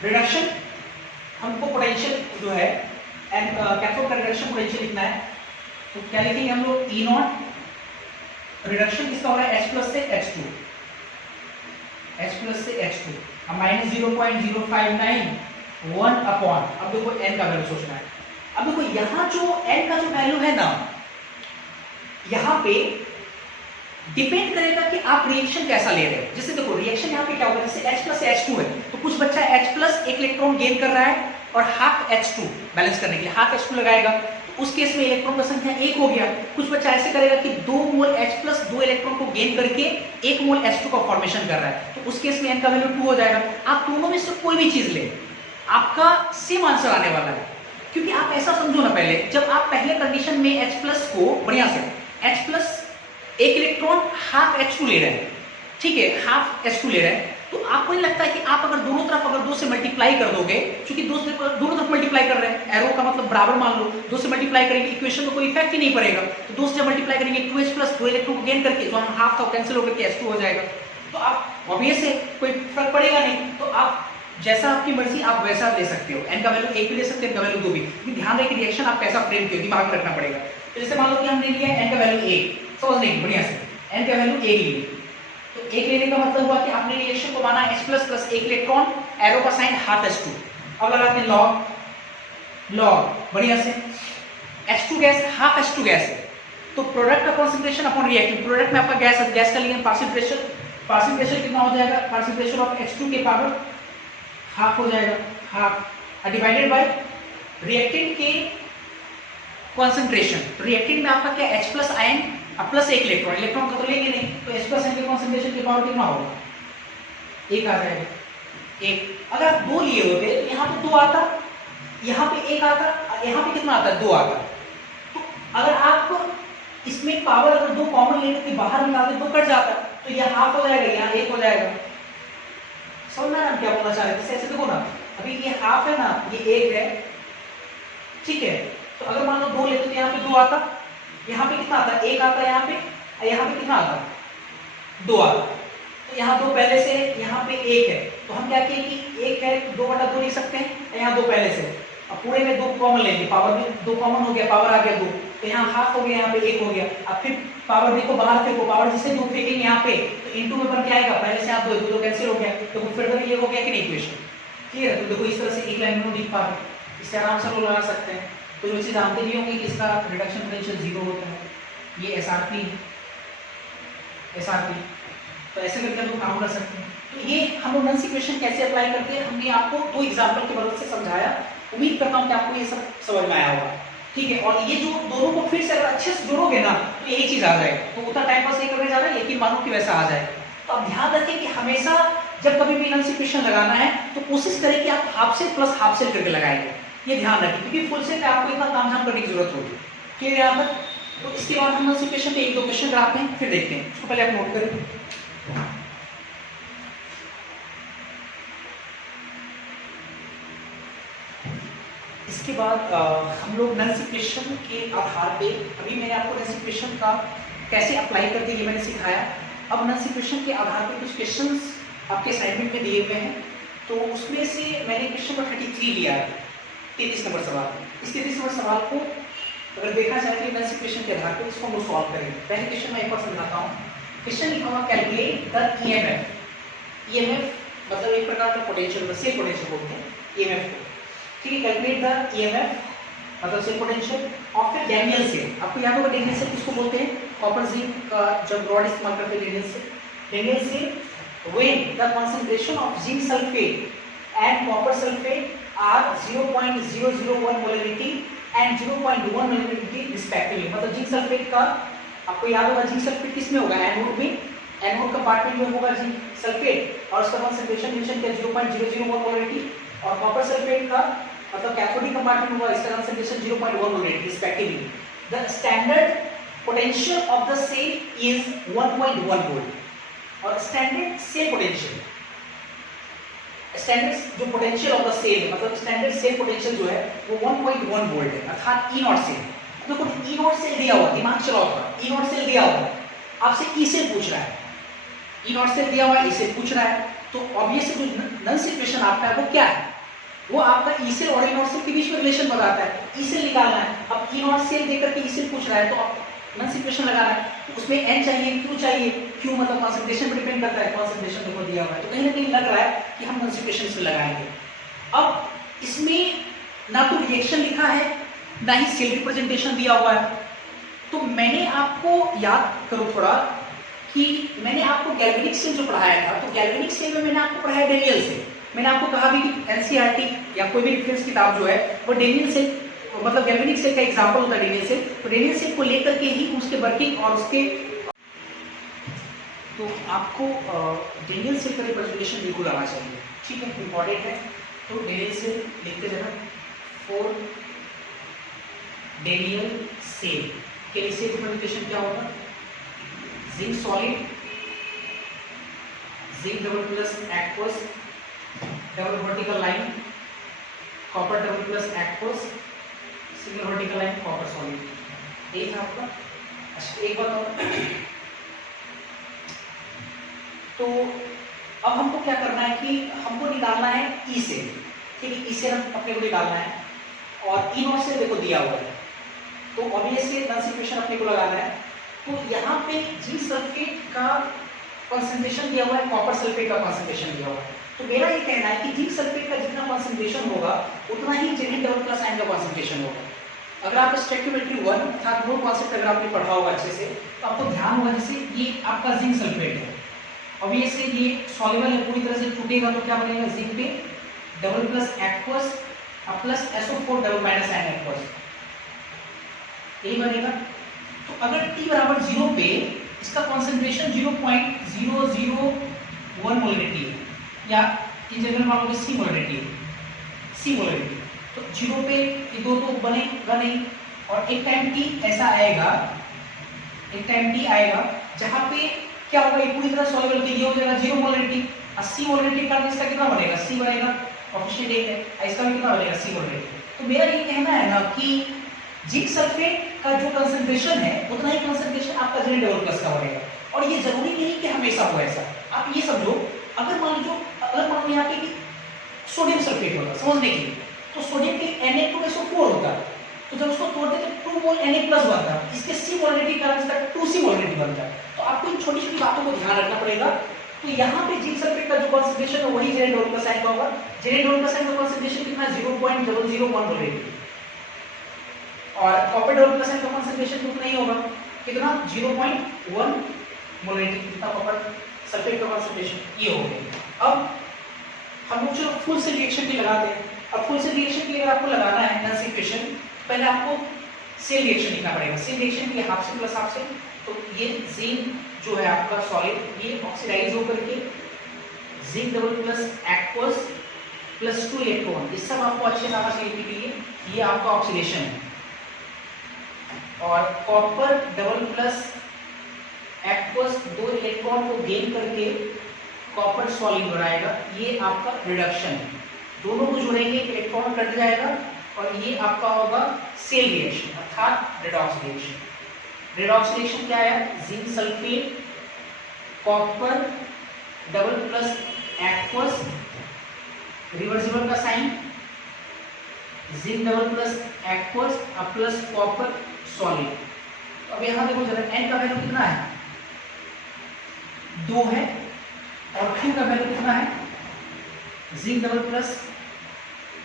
रिडक्शन हमको पोटेंशियल जो है कैथोड का रिडक्शन पोटेंशियल लिखना है, तो क्या लिखेंगे हम लोग, ई नॉट रिडक्शन किसका हो रहा है, H प्लस से H2 अब माइनस 0.0591 अपॉन, अब देखो n का वैल्यू सोचना है। अब देखो यहाँ जो n का जो वैल्यू है ना, यहाँ पे डिपेंड करेगा कि आप रिएक्शन कैसा ले रहे हो। जैसे देखो रिएक्शन यहाँ पे क्या होगा, जैसे H प्लस से H2 है, तो कुछ बच्चा H प्लस एक इलेक्ट्रॉन गेन कर रहा है और हाफ H2 बैलेंस करने के लिए हाफ H2 लगाएगा, तो उस केस में इलेक्ट्रॉन का संख्या 1 हो गया। कुछ बच्चा ऐसे करेगा कि 2 मोल H प्लस 2 इलेक्ट्रॉन को गेन करके 1 मोल H2 का फॉर्मेशन कर रहा है, तो उस केस में n का वैल्यू 2 हो जाएगा। आप दोनों में से कोई भी चीज ले, आपका सेम आंसर आने वाला है, क्योंकि आप ऐसा समझो ना, पहले जब आप पहले कंडीशन में H प्लस को बढ़िया से H प्लस एक इलेक्ट्रॉन हाफ H2 ले रहे हैं, ठीक है, हाफ H2 ले रहे हैं, तो आपको नहीं लगता है कि आप अगर दोनों तरफ अगर 2 से मल्टीप्लाई कर दोगे, क्योंकि दोनों तरफ मल्टीप्लाई कर रहे हैं, एरो का मतलब बराबर मान लो, 2 से मल्टीप्लाई करेंगे इक्वेशन में कोई इफेक्ट ही नहीं पड़ेगा, तो 2 से जब मल्टीप्लाई करेंगे 2H प्लस 2 इलेक्ट्रॉन को गेन करके जो हम हाफ था कैंसिल होकर के H2 हो जाएगा, तो आप ऑब्वियस है कोई फर्क पड़ेगा नहीं, तो आप जैसा आपकी मर्जी आप वैसा ले सकते हो, n का वैल्यू 1 भी ले सकते हैं, n का वैल्यू 2 भी, लेकिन ध्यान रहे कि रिएक्शन आप कैसा फ्रेम किए दिमाग में रखना पड़ेगा। तो जैसे मान लो कि हमने लिया n का वैल्यू 1, समझ लेंगे बढ़िया से, n का वैल्यू 1 लिए, तो 1 लेने का मतलब हुआ कि आपने रिएक्शन को माना H plus plus 1 electron, arrow का साइन हाफ H2। अब लगाते हैं लॉग बढ़िया से, H2 gas half H2 gas है, तो प्रोडक्ट का कंसंट्रेशन अपॉन रिएक्टेंट, प्रोडक्ट में आपका गैस का लिए पार्शियल प्रेशर कितना हो जाएगा, पार्शियल प्रेशर ऑफ H2 के पावर हाफ हो जाएगा, हाफ डिवाइडेड बाय रिएक्टेंट के कॉन्सेंट्रेशन। तो रिएक्टेंट में आपका क्या H प्लस आयन अब प्लस एक इलेक्ट्रॉन, इलेक्ट्रॉन का तो लेंगे नहीं, तो H प्लस आयन के कॉन्सेंट्रेशन की पावर कितना होगा, एक आ जाएगा, एक। अगर आप दो लिए होते तो यहाँ पे दो आता, यहाँ पे एक आता, यहाँ पे कितना आता, दो आता। तो अगर आप इसमें पावर अगर दो कॉमन लेते थे, बाहर निकालते तो कट जाता, तो यह हाफ हो जाएगा, यहाँ एक हो जाएगा। समझ में हम क्या बोलना चाह रहे थे, ऐसे देखो ना, अभी ये हाफ है ना, ये एक है, ठीक है। तो अगर मान लो दो लेते तो यहाँ पे दो आता, यहाँ पे कितना आता, एक आता यहाँ पे, और यहाँ पे कितना आता, दो आता। तो यहाँ दो पहले से, यहाँ पे एक है, तो हम क्या किए कि एक है दो बटा दो लिख सकते हैं, यहाँ दो पहले से, अब पूरे में दो कॉमन लेंगे, पावर भी दो कॉमन हो गया, पावर आ गया दो, तो यहाँ हाफ हो गया, यहाँ पे एक हो गया। अब फिर पावर देखो बाहर फेंको, पावर जिससे दो फेंकेंगे यहाँ पे, तो इनटू में बन के आएगा, पहले से आप दो दो कैंसिल हो गया, तो फिर ये हो गया कि नहीं इक्वेशन, क्लियर है। तो देखो इस तरह से एक लाइन में लिख पा रहे, इससे आराम से लोग लगा सकते हैं। तो जो चीज़ जानते भी होंगे कि इसका रिडक्शन पोटेंशियल जीरो होता है, ये एसआरपी, तो ऐसे करके हम लोग काम कर सकते हैं। तो ये हम लोग नल्स इक्वेशन कैसे अप्लाई करते हैं, हमने आपको दो एग्जांपल की मदद से समझाया। उम्मीद करता हूँ कि आपको ये सब समझ में आया होगा, ठीक है। और ये जो दोनों को फिर से अगर अच्छे से जोड़ोगे ना, तो यही चीज आ जाएगा। तो उतना टाइम पास नहीं करने जा रहा है, यकीन मानो कि वैसा आ जाएगा। तो आप ध्यान रखें कि हमेशा जब कभी भी नल्स इक्वेशन लगाना है, तो कोशिश करें कि आप half cell plus half cell करके लगाएंगे, ये ध्यान रखें, क्योंकि फुल सेल में आपको इतना काम झाम करने की जरूरत होगी, क्लियर है यहाँ पर। तो इसके बाद हम नल्स इक्वेशन पे एक दो क्वेश्चन कराते हैं, फिर देखते हैं। उसको पहले आप नोट करें। इसके बाद हम लोग नल्स इक्वेशन के आधार पे, अभी मैंने आपको नल्स इक्वेशन का कैसे अप्लाई करते ये मैंने सिखाया। अब नल्स इक्वेशन के आधार पे कुछ क्वेश्चंस आपके असाइनमेंट में दिए हुए हैं, तो उसमें से मैंने क्वेश्चन नंबर 33 लिया है, 33 नंबर सवाल। इस 33 नंबर सवाल को अगर देखा जाए तो नल्स इक्वेशन के आधार पर इसको हम लोग सॉल्व करेंगे। पहले क्वेश्चन मैं एक बार समझाता हूँ। क्वेश्चन लिखा हुआ कैलकुलेट द ईएमएफ। ईएमएफ मतलब एक प्रकार का पोटेंशियल, सेल पोटेंशियल बोलते हैं ईएमएफ को, ठीक है। कैलकुलेट द ईएमएफ मतलब cell potential of a Daniell cell. आपको याद होगा डैनियल सेल किसको बोलते हैं, कॉपर जिंक का जब रॉड इस्तेमाल करते हैं Daniell cell. Daniell cell when the concentration of zinc sulphate and copper sulphate are 0.001 molarity and 0.1 molarity respectively. मतलब जिंक सल्फेट का आपको याद होगा, जिंक सल्फेट किसमें होगा, एनोड में, एनोड का पार्ट में जो होगा जिंक सल्फेट, और उसका कंसंट्रेशन मेंशन किया 0.001 मोलरिटी, और कॉपर सल्फेट का मतलब कैथोडिक कंपार्टमेंट होगा, इसका concentration 0.1 molarity respectively. The standard potential of the cell is 1.1 volt. और स्टैंडर्ड सेल पोटेंशियल, स्टैंडर्ड जो पोटेंशियल ऑफ द सेल मतलब स्टैंडर्ड सेल पोटेंशियल जो है वो 1.1 वोल्ट है, अर्थात ई नॉट सेल। देखो ई नॉट सेल दिया हुआ, दिमाग चलाओ थोड़ा, ई नॉट सेल दिया हुआ है, आपसे ई सेल पूछ रहा है, ई नॉट सेल दिया हुआ है, ई सेल पूछ रहा है, तो ऑब्वियसली जो नल्स इक्वेशन आपका है वो क्या है, वो आपका ई सेल और ई नॉट सेल के बीच में रिलेशन बताता है, ई सेल निकालना है। अब ई नॉट सेल देकर के ई सेल पूछ रहा है, तो आप नल्स इक्वेशन लगाना है, तो उसमें एन चाहिए, क्यू चाहिए, क्यू मतलब कंसंट्रेशन पर डिपेंड करता है, कंसंट्रेशन देखो दिया हुआ है, तो कहीं ना कहीं लग रहा है कि हम नल्स इक्वेशन से लगाएंगे। अब इसमें ना तो रिएक्शन लिखा है ना ही सेल रिप्रेजेंटेशन दिया हुआ है, तो मैंने आपको याद करो थोड़ा कि मैंने आपको गैल्वेनिक सेल जो पढ़ाया था, तो गैल्वेनिक सेल में मैंने आपको पढ़ाया डैनियल सेल। मैंने आपको कहा भी कि एनसीईआरटी या कोई भी रेफरेंस किताब जो है वो डैनियल सेल मतलब गैल्वेनिक सेल का एग्जांपल होता है डैनियल सेल, तो डैनियल सेल को लेकर के ही उसके वर्किंग और उसके, तो आपको डैनियल सेल का रिप्रेजेंटेशन बिल्कुल आना चाहिए, ठीक है, इंपॉर्टेंट है। तो डैनियल सेल लिखते जाना, फॉर डैनियल सेल के लिए सेल रिप्रेजेंटेशन क्या होगा, zinc solid, zinc double plus aqueous double vertical line, copper double plus aqueous single vertical line, copper solid, यही था आपका। अच्छा एक बात और, तो अब हमको क्या करना है कि हमको निकालना है ई सेल, ठीक है, ई सेल अपने को निकालना है, और ई नॉट सेल देखो दिया हुआ है, तो ऑब्वियसली नल्स इक्वेशन अपने को लगाना है। तो यहाँ पे जिंक सल्फेट का कंसंट्रेशन दिया हुआ है, कॉपर सल्फेट का कंसंट्रेशन दिया हुआ है, तो मेरा ये कहना है कि जिंक सल्फेट का जितना कंसंट्रेशन होगा उतना ही जिंक डबल प्लस आयन का कंसंट्रेशन होगा। अगर आप स्टोइकियोमेट्री 1 अर्थात वो कॉन्सेप्ट अगर आपने पढ़ा होगा अच्छे से, तो आपको ध्यान होगा जैसे ये आपका जिंक सल्फेट है, ऑब्वियसली ये सॉल्युबल है, पूरी तरह से टूटेगा तो क्या बनेगा, जिंक पे double plus aqueous plus SO4 double minus ion aqueous, यही बनेगा। तो अगर T बराबर 0 पे इसका कॉन्सेंट्रेशन 0.001 मोलरिटी है, या इन जनरल मानोगे C मोलरिटी है, C मोलरिटी। तो 0 पे ये दो तो बनेगा नहीं, और एक टाइम T ऐसा आएगा, एक टाइम T आएगा जहां पे क्या होगा, ये पूरी तरह सॉल्युबल के लिए हो जाएगा 0 मोलरिटी। और C मोलरिटी का इसका कितना बनेगा, C बनेगा, कोफिशिएंट 1 है, इसका भी कितना बनेगा, C मोलरिटी। तो मेरा ये कहना है ना कि जिंक सल्फेट का जो कंसंट्रेशन है उतना ही कंसंट्रेशन आपका Zn++ का बनेगा। और ये जरूरी नहीं कि हमेशा हो ऐसा। आप ये समझो, अगर मान लो यहाँ पे कि सोडियम सल्फेट होता, समझने के लिए, तो सोडियम के Na2SO4 होता, तो जब उसको तोड़ते तो 2 मोल Na+ बनता, इसके C मोलरिटी का इसका 2C मोलरिटी बनता। तो आपको इन छोटी-छोटी बातों को ध्यान रखना पड़ेगा। तो यहाँ पे जिंक सल्फेट का जो कंसंट्रेशन है वही Zn++ का होगा। Zn++ का कंसंट्रेशन कितना, 0.001 मोलरिटी, और कॉपर $+ का कंसंट्रेशन उतना ही होगा, कितना, 0.1 मोलरिटी, कितना कॉपर सल्फेट का कंसंट्रेशन, ये हो गया। अब हम लोग जो फुल सेल रिएक्शन के लगाते हैं, अब फुल सेल रिएक्शन के लिए अगर आपको लगाना है एनर्जी इक्वेशन, पहले आपको सेल रिएक्शन लिखना पड़ेगा। सेल रिएक्शन के लिए हाफ से प्लस हाफ से, तो ये जिंक जो है आपका सॉलिड, ये ऑक्सीडाइज होकर के Zn++ एक्वस +2 इलेक्ट्रॉन, ये सब आपको अच्छे से आना चाहिए के लिए, ये आपका ऑक्सीडेशन है। और कॉपर $+ एक्वस 2 इलेक्ट्रॉन को गेन करके कॉपर सॉलिड बनाएगा, ये आपका रिडक्शन है। दोनों को जोड़ेंगे इलेक्ट्रॉन कट जाएगा, और ये आपका होगा सेल रिएक्शन अर्थात रेडॉक्स रिएक्शन। रेडॉक्स रिएक्शन क्या है, zinc sulphate copper $+ aqueous, reversible का sign, Zn++ aqueous plus copper solid. अब यहाँ देखो जरा, N का वैल्यू कितना है, 2 है, और Q का वैल्यू कितना है, Zn++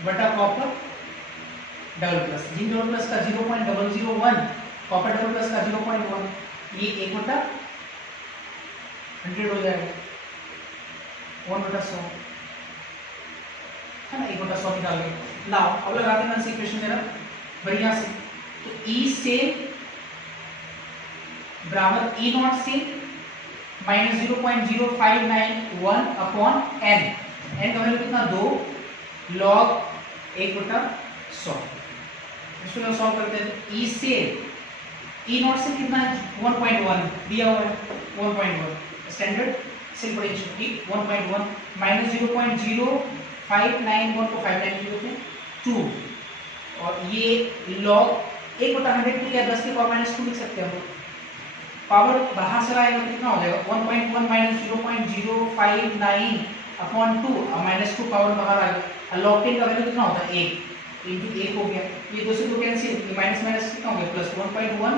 बटा कॉपर $+। Zn++ का 0.001, कॉपर $+ का 0.1, ये 1/100 हो जाएगा, 1/100 है ना, 1/100 निकाल गए। नाउ अब लगाते हैं आंसर इक्वेशन मेरा बढ़िया से। तो E से बराबर E0 से -0.0591 अपॉन N, N का वैल्यू कितना, 2 log 1/100। इसको सॉल्व करते हैं। E से E0 से कितना है, 1.1 दिया हुआ है, 1.1 स्टैंडर्ड सेल पोटेंशियल की 1.1 -0.0591 को 590 होते हैं 2, और ये log 1/100 को क्या 10 की पावर -2 लिख सकते हैं हम। पावर बाहर से आएगा तो कितना हो जाएगा, 1.1 -0.059 अपॉन 2, -2 पावर बाहर आ गया। log 10 का वैल्यू कितना होता है, 1 इंटू 1 हो गया, ये दो से दो कैंसिल, माइनस माइनस कितना हो गया, प्लस 1.1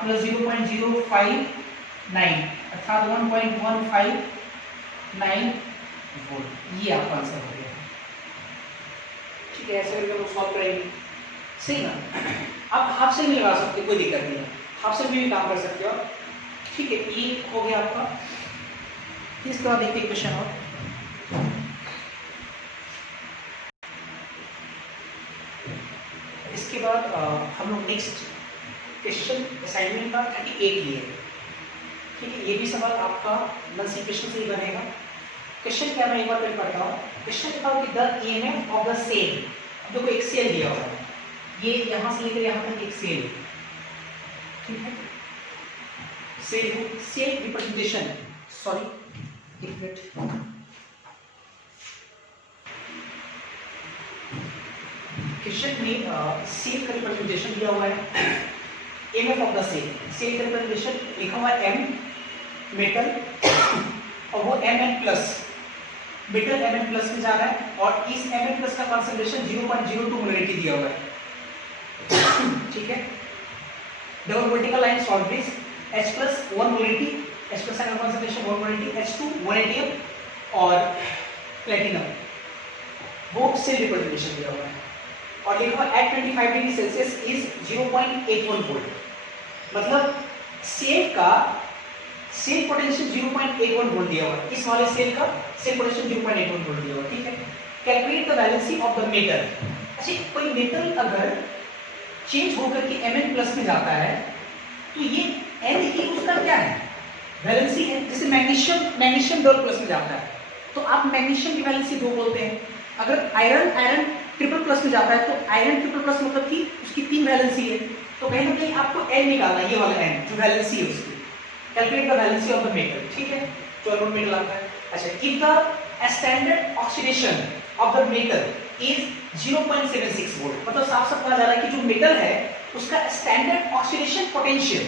प्लस 0.059 अर्थात 1.159 वोल्ट। ये आपका आंसर हो गया। ठीक है, ऐसे करके लोग सॉल्व करेंगे, सही ना। आप हाफ से भी लगा सकते, कोई दिक्कत नहीं है, हाफ से भी काम कर सकते हो। ठीक है, ये हो गया आपका। इसके बाद देखते क्वेश्चन और इसके बाद हम लोग नेक्स्ट क्वेश्चन असाइनमेंट का 38 लिए। ठीक है, ये भी सवाल आपका नल इक्वेशन से ही बनेगा। क्वेश्चन क्या, मैं एक बार पढ़ता हूँ। क्वेश्चन लिखा हो कि the EMF of the cell, देखो एक सेल दिया हुआ है, ये यहाँ से लेकर यहाँ तक एक सेल, ठीक है, सेल रिप्रेजेंटेशन, सॉरी एक मिनट, क्वेश्चन में सेल का रिप्रेजेंटेशन दिया हुआ है, ईएमएफ ऑफ द सेल का रिप्रेजेंटेशन लिखा हुआ है एम मेटल, और वो Mn+ मेटल Mn+ में जा रहा है, और इस Mn+ का कंसंट्रेशन 0.02 मोलरिटी दिया हुआ है। ठीक है, double vertical line salt bridge, H+ 1 molarity, H+ का कंसंट्रेशन 1 मोलरिटी, H2 1 एटीएम, और प्लेटिनम, वो सेल रिप्रेजेंटेशन दिया हुआ है, और लिखा at 25 degree Celsius is 0.81 volt. मतलब सेल पोटेंशियल 0.81 वोल्ट दिया हुआ है, इस वाले सेल का सेल पोटेंशियल 0.81 वोल्ट दिया हुआ है। ठीक है, calculate the valency of the metal. अच्छा, कोई मेटल अगर चेंज होकर के Mn प्लस में जाता है तो ये N ही उसका क्या है, वैलेंसी है। जैसे मैग्नीशियम 2 प्लस में जाता है तो आप मैग्नीशियम की वैलेंसी 2 बोलते हैं। अगर आयरन ट्रिपल प्लस में जाता है तो आयरन ट्रिपल प्लस मतलब कि उसकी 3 वैलेंसी है। तो कहीं ना कहीं आपको N निकालना है, ये वाला N जो वैलेंसी है उसकी। Calculate the valency of the metal, ठीक है, जो एनोड मेटल आता है। अच्छा, if the standard oxidation of the metal is 0.76 volt, मतलब साफ साफ कहा जा रहा है कि जो मेटल है उसका standard oxidation potential,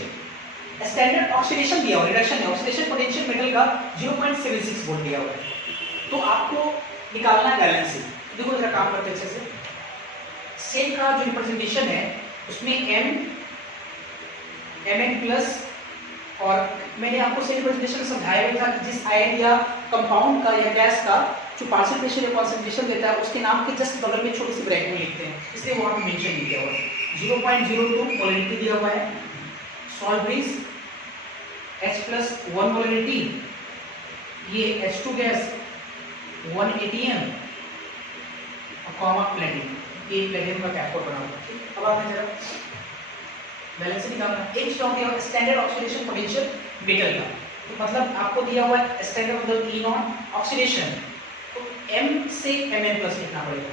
standard oxidation दिया हुआ, रिडक्शन है, ऑक्सीडेशन पोटेंशियल मेटल का 0.76 वोल्ट दिया हुआ है। तो आपको निकालना है वैलेंसी। देखो जरा काम करते अच्छे से। सेल का जो रिप्रेजेंटेशन है उसमें Mn प्लस, और मैंने आपको सेल रिप्रेजेंटेशन समझाया भी था कि जिस आयन या कंपाउंड का या गैस का जो पार्शियल प्रेशर या कॉन्सेंट्रेशन देता है उसके नाम के जस्ट बगल में छोटी सी ब्रैकेट में लिखते हैं, इसलिए वहां पे मेंशन नहीं किया हुआ है। 0.02 मोलरिटी दिया हुआ है, सॉल्ट ब्रिज H+1 मोलरिटी, ये H2 गैस 1 ATM और कॉमा प्लेटिनम, ये प्लेटिनम का कैथोड बना हुआ है। अब आपने जरा बैलेंस निकालना। एक स्टॉक दिया हुआ स्टैंडर्ड ऑक्सीडेशन पोटेंशियल मेटल का, तो मतलब आपको दिया हुआ है स्टैंडर्ड मतलब E0 ऑक्सीडेशन, तो M से Mn प्लस लिखना पड़ेगा।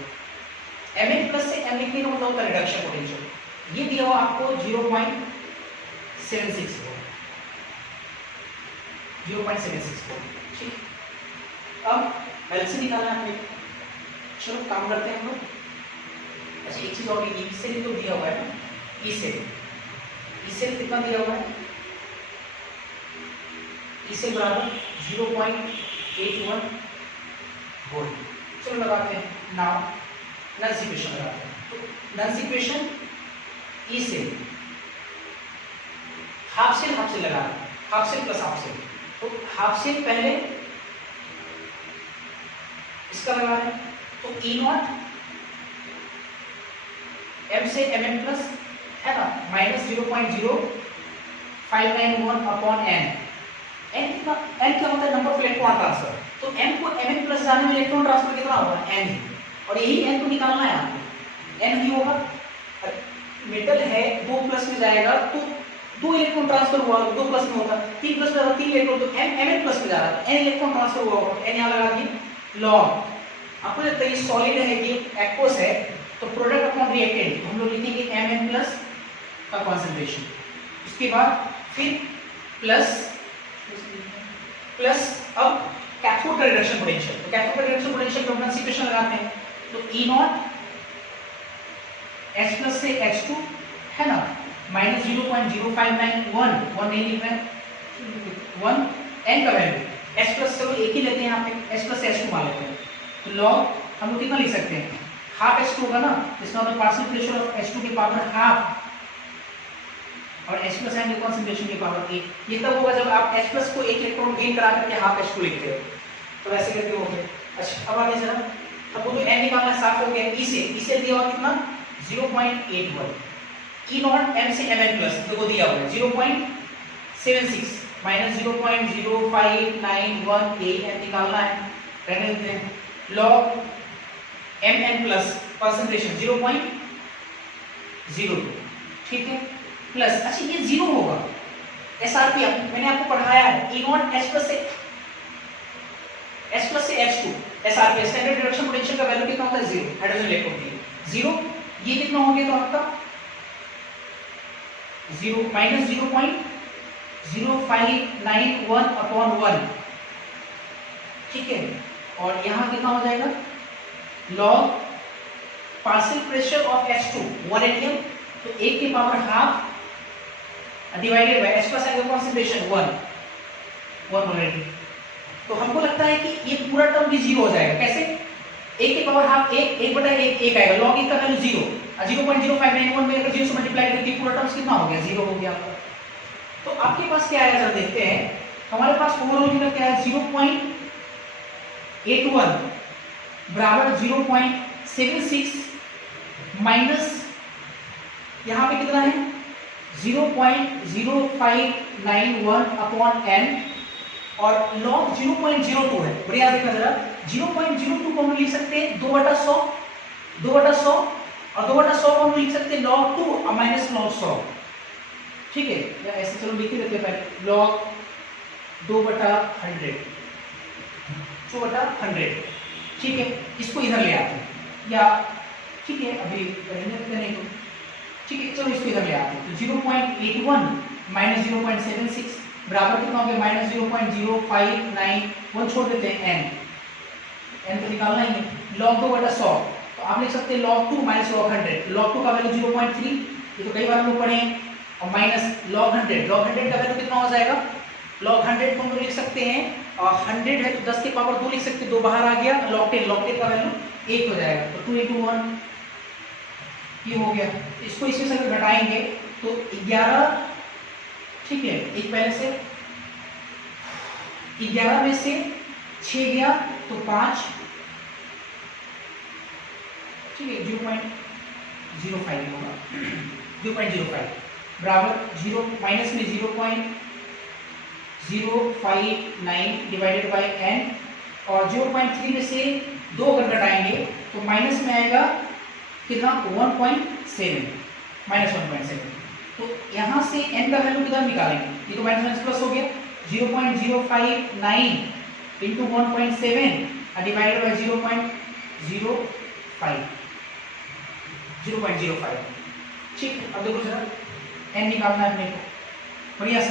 Mn प्लस से M लिखने का मतलब होता है रिडक्शन पोटेंशियल। ये दिया हुआ आपको 0.76 वोल्ट, 0.76 वोल्ट, ठीक। अब बैलेंस निकालना है हमें, चलो काम करते हैं हम लोग। अच्छा, एक चीज और, ई से तो दिया हुआ है ना, ई से कितना दिया हुआ है, ई से बराबर 0.81 वोल्ट। चलो लगाते हैं नाउ, नल्स इक्वेशन लगाते हैं। तो नल्स इक्वेशन ई से हाफ सेल लगा रहे हैं, half cell plus half cell, तो हाफ सेल पहले इसका लगा रहे हैं, तो E0 M से Mn प्लस है ना, माइनस 0.0591 अपॉन n। n क्या होता है, नंबर ऑफ इलेक्ट्रॉन ट्रांसफर। तो m को Mn प्लस जाने में इलेक्ट्रॉन ट्रांसफर कितना होगा, n, और यही n को निकालना है आपको। n ही होगा, मेटल है 2 प्लस में जाएगा तो 2 इलेक्ट्रॉन ट्रांसफर हुआ, 2 प्लस में होता, 3 प्लस में जाएगा 3 इलेक्ट्रॉन, तो Mn प्लस में जा रहा है, n इलेक्ट्रॉन ट्रांसफर हुआ होगा, n यहाँ लगा दिए। लॉग आपको लगता है ये सॉलिड है, ये एक्वस है, तो प्रोडक्ट अपॉन रिएक्टेंट हम लोग लिखेंगे Mn प्लस का कॉन्सेंट्रेशन, उसके बाद फिर प्लस अब कैथोड का रिडक्शन पोटेंशियल, तो कैथोड का रिडक्शन पोटेंशियल को अपना इक्वेशन लगाते हैं, तो E0 H प्लस से H2 है ना, माइनस 0.0591, 1 नहीं लिख रहे हैं, 1 n का वैल्यू, H प्लस चलो एक ही लेते हैं यहाँ पे, H प्लस से H2 मान लेते हैं, तो लॉग हम लोग कितना लिख सकते हैं, हाफ H2 होगा ना, जिसका मतलब पार्शियल प्रेशर ऑफ H2 के पावर हाफ और H प्लस एंड कॉन्सेंट्रेशन के पावर 1। ये तब होगा जब आप H प्लस को एक इलेक्ट्रॉन गेन करा करके हाफ H2 लिखते हो, तो वैसे करके हो गया। अच्छा, अब आगे जरा, अब वो जो n निकालना साफ हो गया। ई से दिया हुआ कितना 0.81, E0 M से Mn प्लस देखो दिया हुआ है 0.76 माइनस 0.0591 n निकालना है, रहने देते हैं। लॉग Mn प्लस कॉन्सेंट्रेशन 0.02, ठीक है, प्लस, अच्छा ये 0 होगा, SRP मैंने आपको पढ़ाया है, E0 H प्लस से H2, SRP standard reduction potential का वैल्यू कितना होता है 0, हाइड्रोजन इलेक्ट्रॉन के लिए 0, ये कितना हो गया तो आपका 0 माइनस 0.0591 अपॉन 1, ठीक है, और यहाँ कितना हो जाएगा, log partial pressure of H2 1 atm, तो 1 के power half divided by H plus angle concentration 1 molarity. तो हमको लगता है कि ये पूरा टर्म भी 0 हो जाएगा, कैसे, 1 के पावर हाफ 1/1 आएगा, लॉग 1 का वैल्यू 0, 0.0591 में अगर 0 से मल्टीप्लाई करके पूरा टर्म कितना हो गया, 0 हो गया आपका। तो आपके पास क्या आएगा जब देखते हैं, हमारे पास ओवरऑल निकल क्या है 0.81 बराबर 0.76 माइनस यहाँ पे कितना है 0.0591 अपॉन n, और log 0.02 है, बढ़िया देखना जरा, 0.02 को हम लिख सकते हैं 2/100 और 2/100 को हम लिख सकते हैं log 2 माइनस log 100, ठीक है, या ऐसे चलो लिख ही देते पहले log 2/100, 2/100, ठीक है, इसको इधर ले आते हैं, या ठीक है अभी करने को, ठीक है, चलो इसको इधर ले आते हैं, तो 0.81 माइनस 0.76 बराबर कितना हो गया, माइनस 0.0591, छोड़ देते हैं n तो निकालना ही है, log 2/100, तो आप लिख सकते हैं log 2 माइनस log 100, log 2 का वैल्यू 0.3, ये तो कई बार हम लोग पढ़े हैं, और माइनस log 100 का वैल्यू कितना हो जाएगा, log 100 को हम लोग लिख सकते हैं, और 100 है तो 10 के पावर 2 लिख सकते हैं, 2 बाहर आ गया, log 10 का वैल्यू 1 हो जाएगा, तो 2 × 1 ये हो गया, इसको इसमें से अगर घटाएंगे तो 11, ठीक है, एक पहले से 11 में से 6 गया तो 5, ठीक है, 0.05 होगा, 0.05 बराबर 0 माइनस में 0.059 डिवाइडेड बाय n, और 0.3 में से 2 अगर घटाएंगे तो माइनस में आएगा कितना, 1.7, माइनस 1.7, तो यहाँ से n का वैल्यू कितना निकालेंगे, ये तो माइनस प्लस हो गया, 0.059 इंटू 1.7 डिवाइडेड बाय 0.05, ठीक, अब देखो जरा n निकालना है अपने को, बढ़िया से,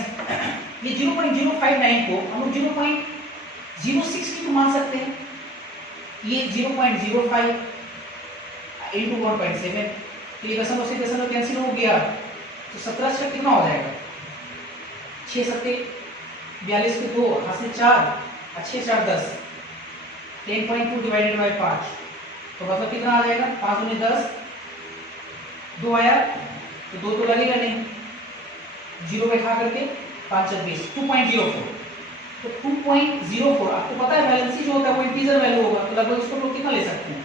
ये 0.059 को हम लोग 0.06 भी तो मान सकते हैं, ये 0.05 इंटू 1.7, तो ये दशमलव से दशमलव कैंसिल हो गया, तो 17 से कितना हो जाएगा, 6 7 42 के 2 हाथ से 4, 6 4 10, 10.2 डिवाइडेड बाय 5, तो मतलब कितना आ जाएगा, 5 दूनी 10, 2 आया तो 2 तो लगेगा नहीं, 0 में खा करके 5 26, 2.04, तो 2.04 आपको पता है वैलेंसी जो होता है वो इंटीजर वैल्यू होगा, तो लगभग इसको लोग कितना ले सकते हैं,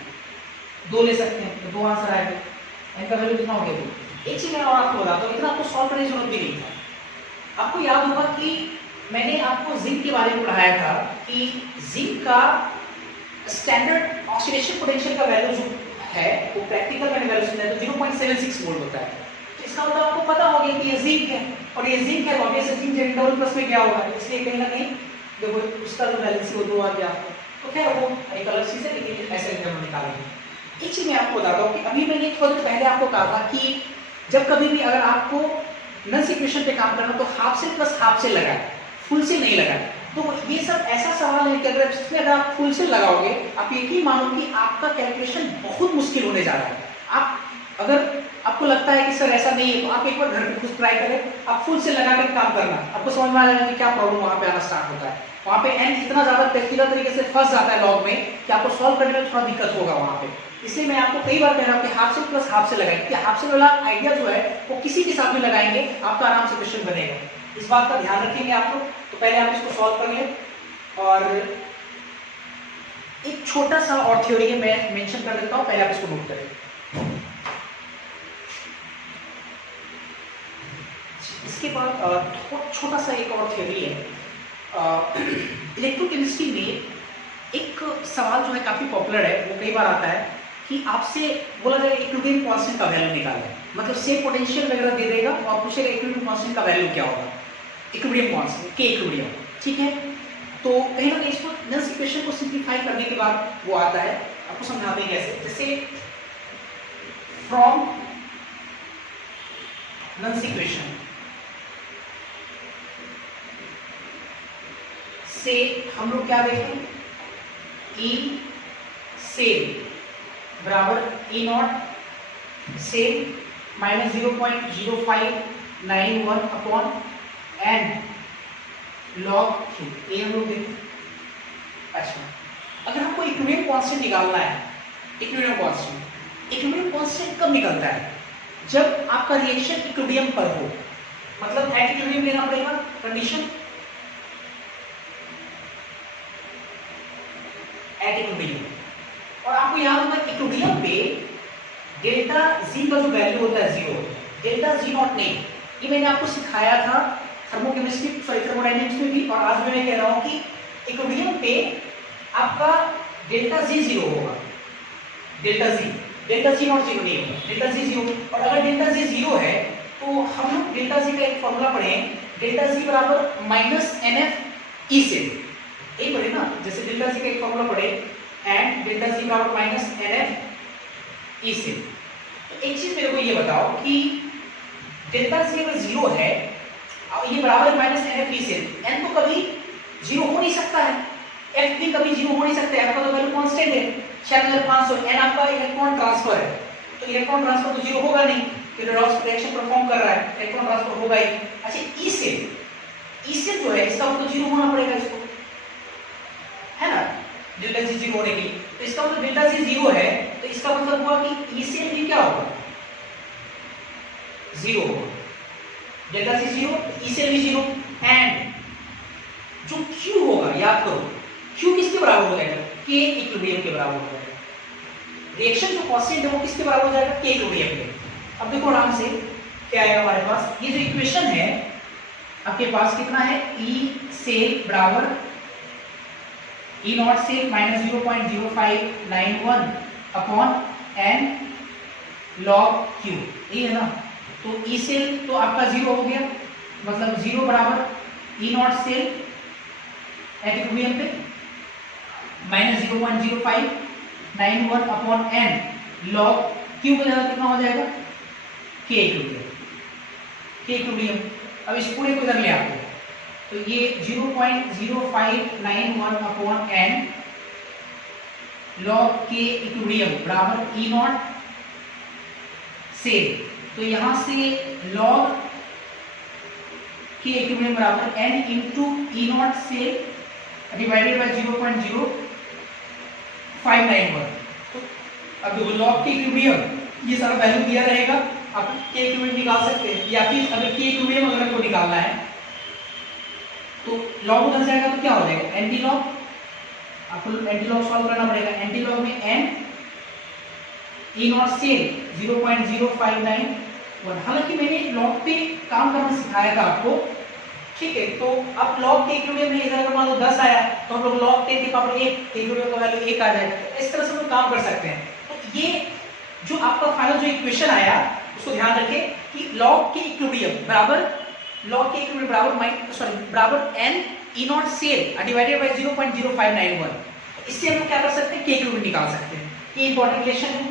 2 ले सकते हैं, तो 2 आंसर आएगा, n का वैल्यू कितना हो गया, 2। एक चीज मैं और आपको बताता हूँ, इतना आपको सॉल्व करने की जरूरत भी नहीं था, आपको याद होगा कि मैंने आपको जिंक के बारे में पढ़ाया था कि जिंक का स्टैंडर्ड ऑक्सीडेशन पोटेंशियल का वैल्यू जो है वो प्रैक्टिकल मैंने वैल्यू सुना है तो 0.76 वोल्ट होता है, तो इसका मतलब आपको पता हो गया कि ये जिंक है, और ये जिंक है तो obviously zinc Z double plus में क्या होगा, इसलिए कहीं ना कहीं देखो उसका जो वैलेंसी वो 2 आ गया आपको, तो खैर वो एक अलग चीज है, लेकिन ऐसे हम निकालेंगे। एक चीज मैं आपको बताता हूँ कि अभी मैंने थोड़ी देर पहले आपको कहा था कि जब कभी भी अगर आपको नल्स इक्वेशन पे काम करना तो half cell plus half cell लगाए, फुल सेल नहीं लगाए, तो ये सब ऐसा सवाल है कि अगर आप फुल सेल लगाओगे आप यकीन मानो कि आपका कैलकुलेशन बहुत मुश्किल होने जा रहा है। आप अगर आपको लगता है कि सर ऐसा नहीं है तो आप एक बार घर पे खुद ट्राई करें, आप फुल सेल लगा कर काम करना, आपको समझ में आ जाएगा कि क्या प्रॉब्लम वहाँ पे आना स्टार्ट होता है। वहाँ पे n इतना ज्यादा प्रैक्टिकल तरीके से फंस जाता है लॉग में कि आपको सॉल्व करने में थोड़ा दिक्कत होगा वहाँ पे, इसलिए मैं आपको कई बार कह रहा हूँ कि half cell plus half cell लगाएंगे, कि हाफ सेल वाला आइडिया जो है वो किसी के साथ में लगाएंगे आपका आराम से क्वेश्चन बनेगा, इस बात का ध्यान रखेंगे आप लोग। तो पहले आप इसको सॉल्व कर लें, और एक छोटा सा और थ्योरी है मैं मेंशन कर देता हूं, पहले आप इसको नोट करें। इसके बाद छोटा सा एक और थ्योरी है, इलेक्ट्रोकेमिस्ट्री में एक सवाल जो है काफी पॉपुलर है, वो कई बार आता है कि आपसे बोला जाएगा इक्विलिब्रियम कांस्टेंट का वैल्यू निकालें, मतलब सेम पोटेंशियल वगैरह दे देगा और पूछेगा इक्विलिब्रियम कांस्टेंट का वैल्यू क्या होगा, इक्विलिब्रियम कांस्टेंट के इक्विलिब्रियम, ठीक है। तो कहीं ना कहीं इसको नल्स इक्वेशन को सिंप्लीफाई करने के बाद वो आता है, आपको समझाते हैं कैसे, जैसे फ्रॉम नल्स इक्वेशन से हम लोग क्या देखें, E सेल बराबर E not cell minus 0.0591 upon n log three, ये हम लोग देखें। अच्छा, अगर हमको इक्विलिब्रियम कांस्टेंट निकालना है, इक्विलिब्रियम कांस्टेंट कब निकलता है, जब आपका रिएक्शन इक्विलिब्रियम पर हो, मतलब एट इक्विलिब्रियम लेना पड़ेगा कंडीशन, एट इक्विलिब्रियम, और आपको याद होगा इक्विलिब्रियम पे डेल्टा जी का जो वैल्यू होता है 0, डेल्टा जी नॉट नहीं, ये मैंने आपको सिखाया था थर्मोकेमिस्ट्री थर्मोडायनेमिक्स में भी, और आज मैं कह रहा हूं कि इक्विलिब्रियम पे आपका डेल्टा जी 0 होगा, delta G, delta G not zero नहीं होगा, डेल्टा जी जीरो। और अगर डेल्टा जी जीरो है तो हम लोग डेल्टा जी का एक फॉर्मूला पढ़े, डेल्टा जी बराबर माइनस एन एफ ई से, एक पढ़े ना, जैसे डेल्टा जी का एक फॉर्मूला पढ़े एंड डेल्टा जी बराबर माइनस एन एफ ई से। तो एक चीज मेरे को ये बताओ कि डेल्टा जी अगर जीरो है और ये बराबर माइनस एन एफ ई से, एन तो कभी जीरो हो नहीं सकता है, एफ भी कभी जीरो हो नहीं सकता है, आपका तो वैल्यू कांस्टेंट है 6500, एन आपका इलेक्ट्रॉन ट्रांसफर है, तो इलेक्ट्रॉन ट्रांसफर तो जीरो होगा नहीं, रेडॉक्स रिएक्शन परफॉर्म कर रहा है, इलेक्ट्रॉन ट्रांसफर होगा ही। अच्छा ई से जो है इसका मतलब जीरो होना पड़ेगा इसको, है ना, डेल्टा जी जीरो होने के लिए, तो इसका मतलब डेल्टा जी जीरो है, तो इसका मतलब हुआ कि ई से भी क्या होगा, जीरो होगा, डेल्टा जी जीरो, ई से भी जीरो, एंड जो Q होगा, याद करो Q किसके बराबर हो जाएगा, K इक्विलिब्रियम के बराबर हो जाएगा, रिएक्शन जो कांस्टेंट है वो किसके बराबर हो जाएगा, K इक्विलिब्रियम के। अब देखो आराम से क्या आएगा हमारे पास, ये जो इक्वेशन है आपके पास कितना है, E सेल बराबर E not cell minus 0.0591 upon n log Q, ये है ना, तो E सेल तो आपका जीरो हो गया, मतलब जीरो बराबर E not cell at equilibrium पे minus 0.0591 upon n log Q का जगह कितना हो जाएगा, K इक्विलिब्रियम। अब इस पूरे को इधर ले आते हैं, तो ये 0.0591 upon n log K equilibrium बराबर E नॉट सेल, तो यहां से log K इक्विलिब्रियम बराबर n into E not cell divided by 0.0591। तो अब देखो log K इक्विलिब्रियम ये सारा वैल्यू दिया रहेगा, आप K इक्विलिब्रियम निकाल सकते हैं, या फिर अगर K इक्विलिब्रियम अगर आपको निकालना है तो log उधर जाएगा तो क्या हो जाएगा, एंटी लॉग, आपको एंटी लॉग सॉल्व करना पड़ेगा, एंटी लॉग में n E नॉट सेल 0.0591। हालांकि मैंने लॉग पे काम करना सिखाया था आपको, ठीक है, तो अब log के इक्विलिब्रियम में इधर अगर मान लो 10 आया तो हम लोग log 10 की पावर 1 इक्विलिब्रियम का वैल्यू 1 आ जाए, इस तरह से हम काम कर सकते हैं। तो ये जो आपका फाइनल जो इक्वेशन आया उसको ध्यान रखें कि log के इक्विलिब्रियम बराबर n E not cell divided by 0.0591। इससे हम लोग क्या कर सकते हैं, के इक्विलिब्रियम निकाल सकते हैं, ये इंपॉर्टेंट रिलेशन है।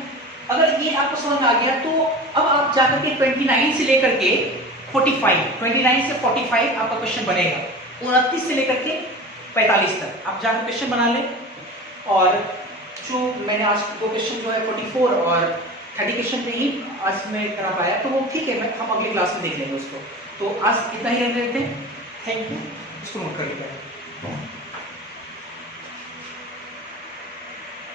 अगर ये आपको समझ में आ गया तो अब आप जाकर के 29 से लेकर के 45, 29 से 45 आपका क्वेश्चन बनेगा, 29 से लेकर के 45 तक आप जाकर क्वेश्चन बना लें। और जो मैंने आज दो क्वेश्चन जो है 44 और 30 क्वेश्चन पे ही आज मैं करा पाया, तो वो ठीक है, हम अगली क्लास में देख लेंगे उसको। तो आज इतना ही रहने देते हैं, थैंक यू, इसको नोट कर लीजिएगा।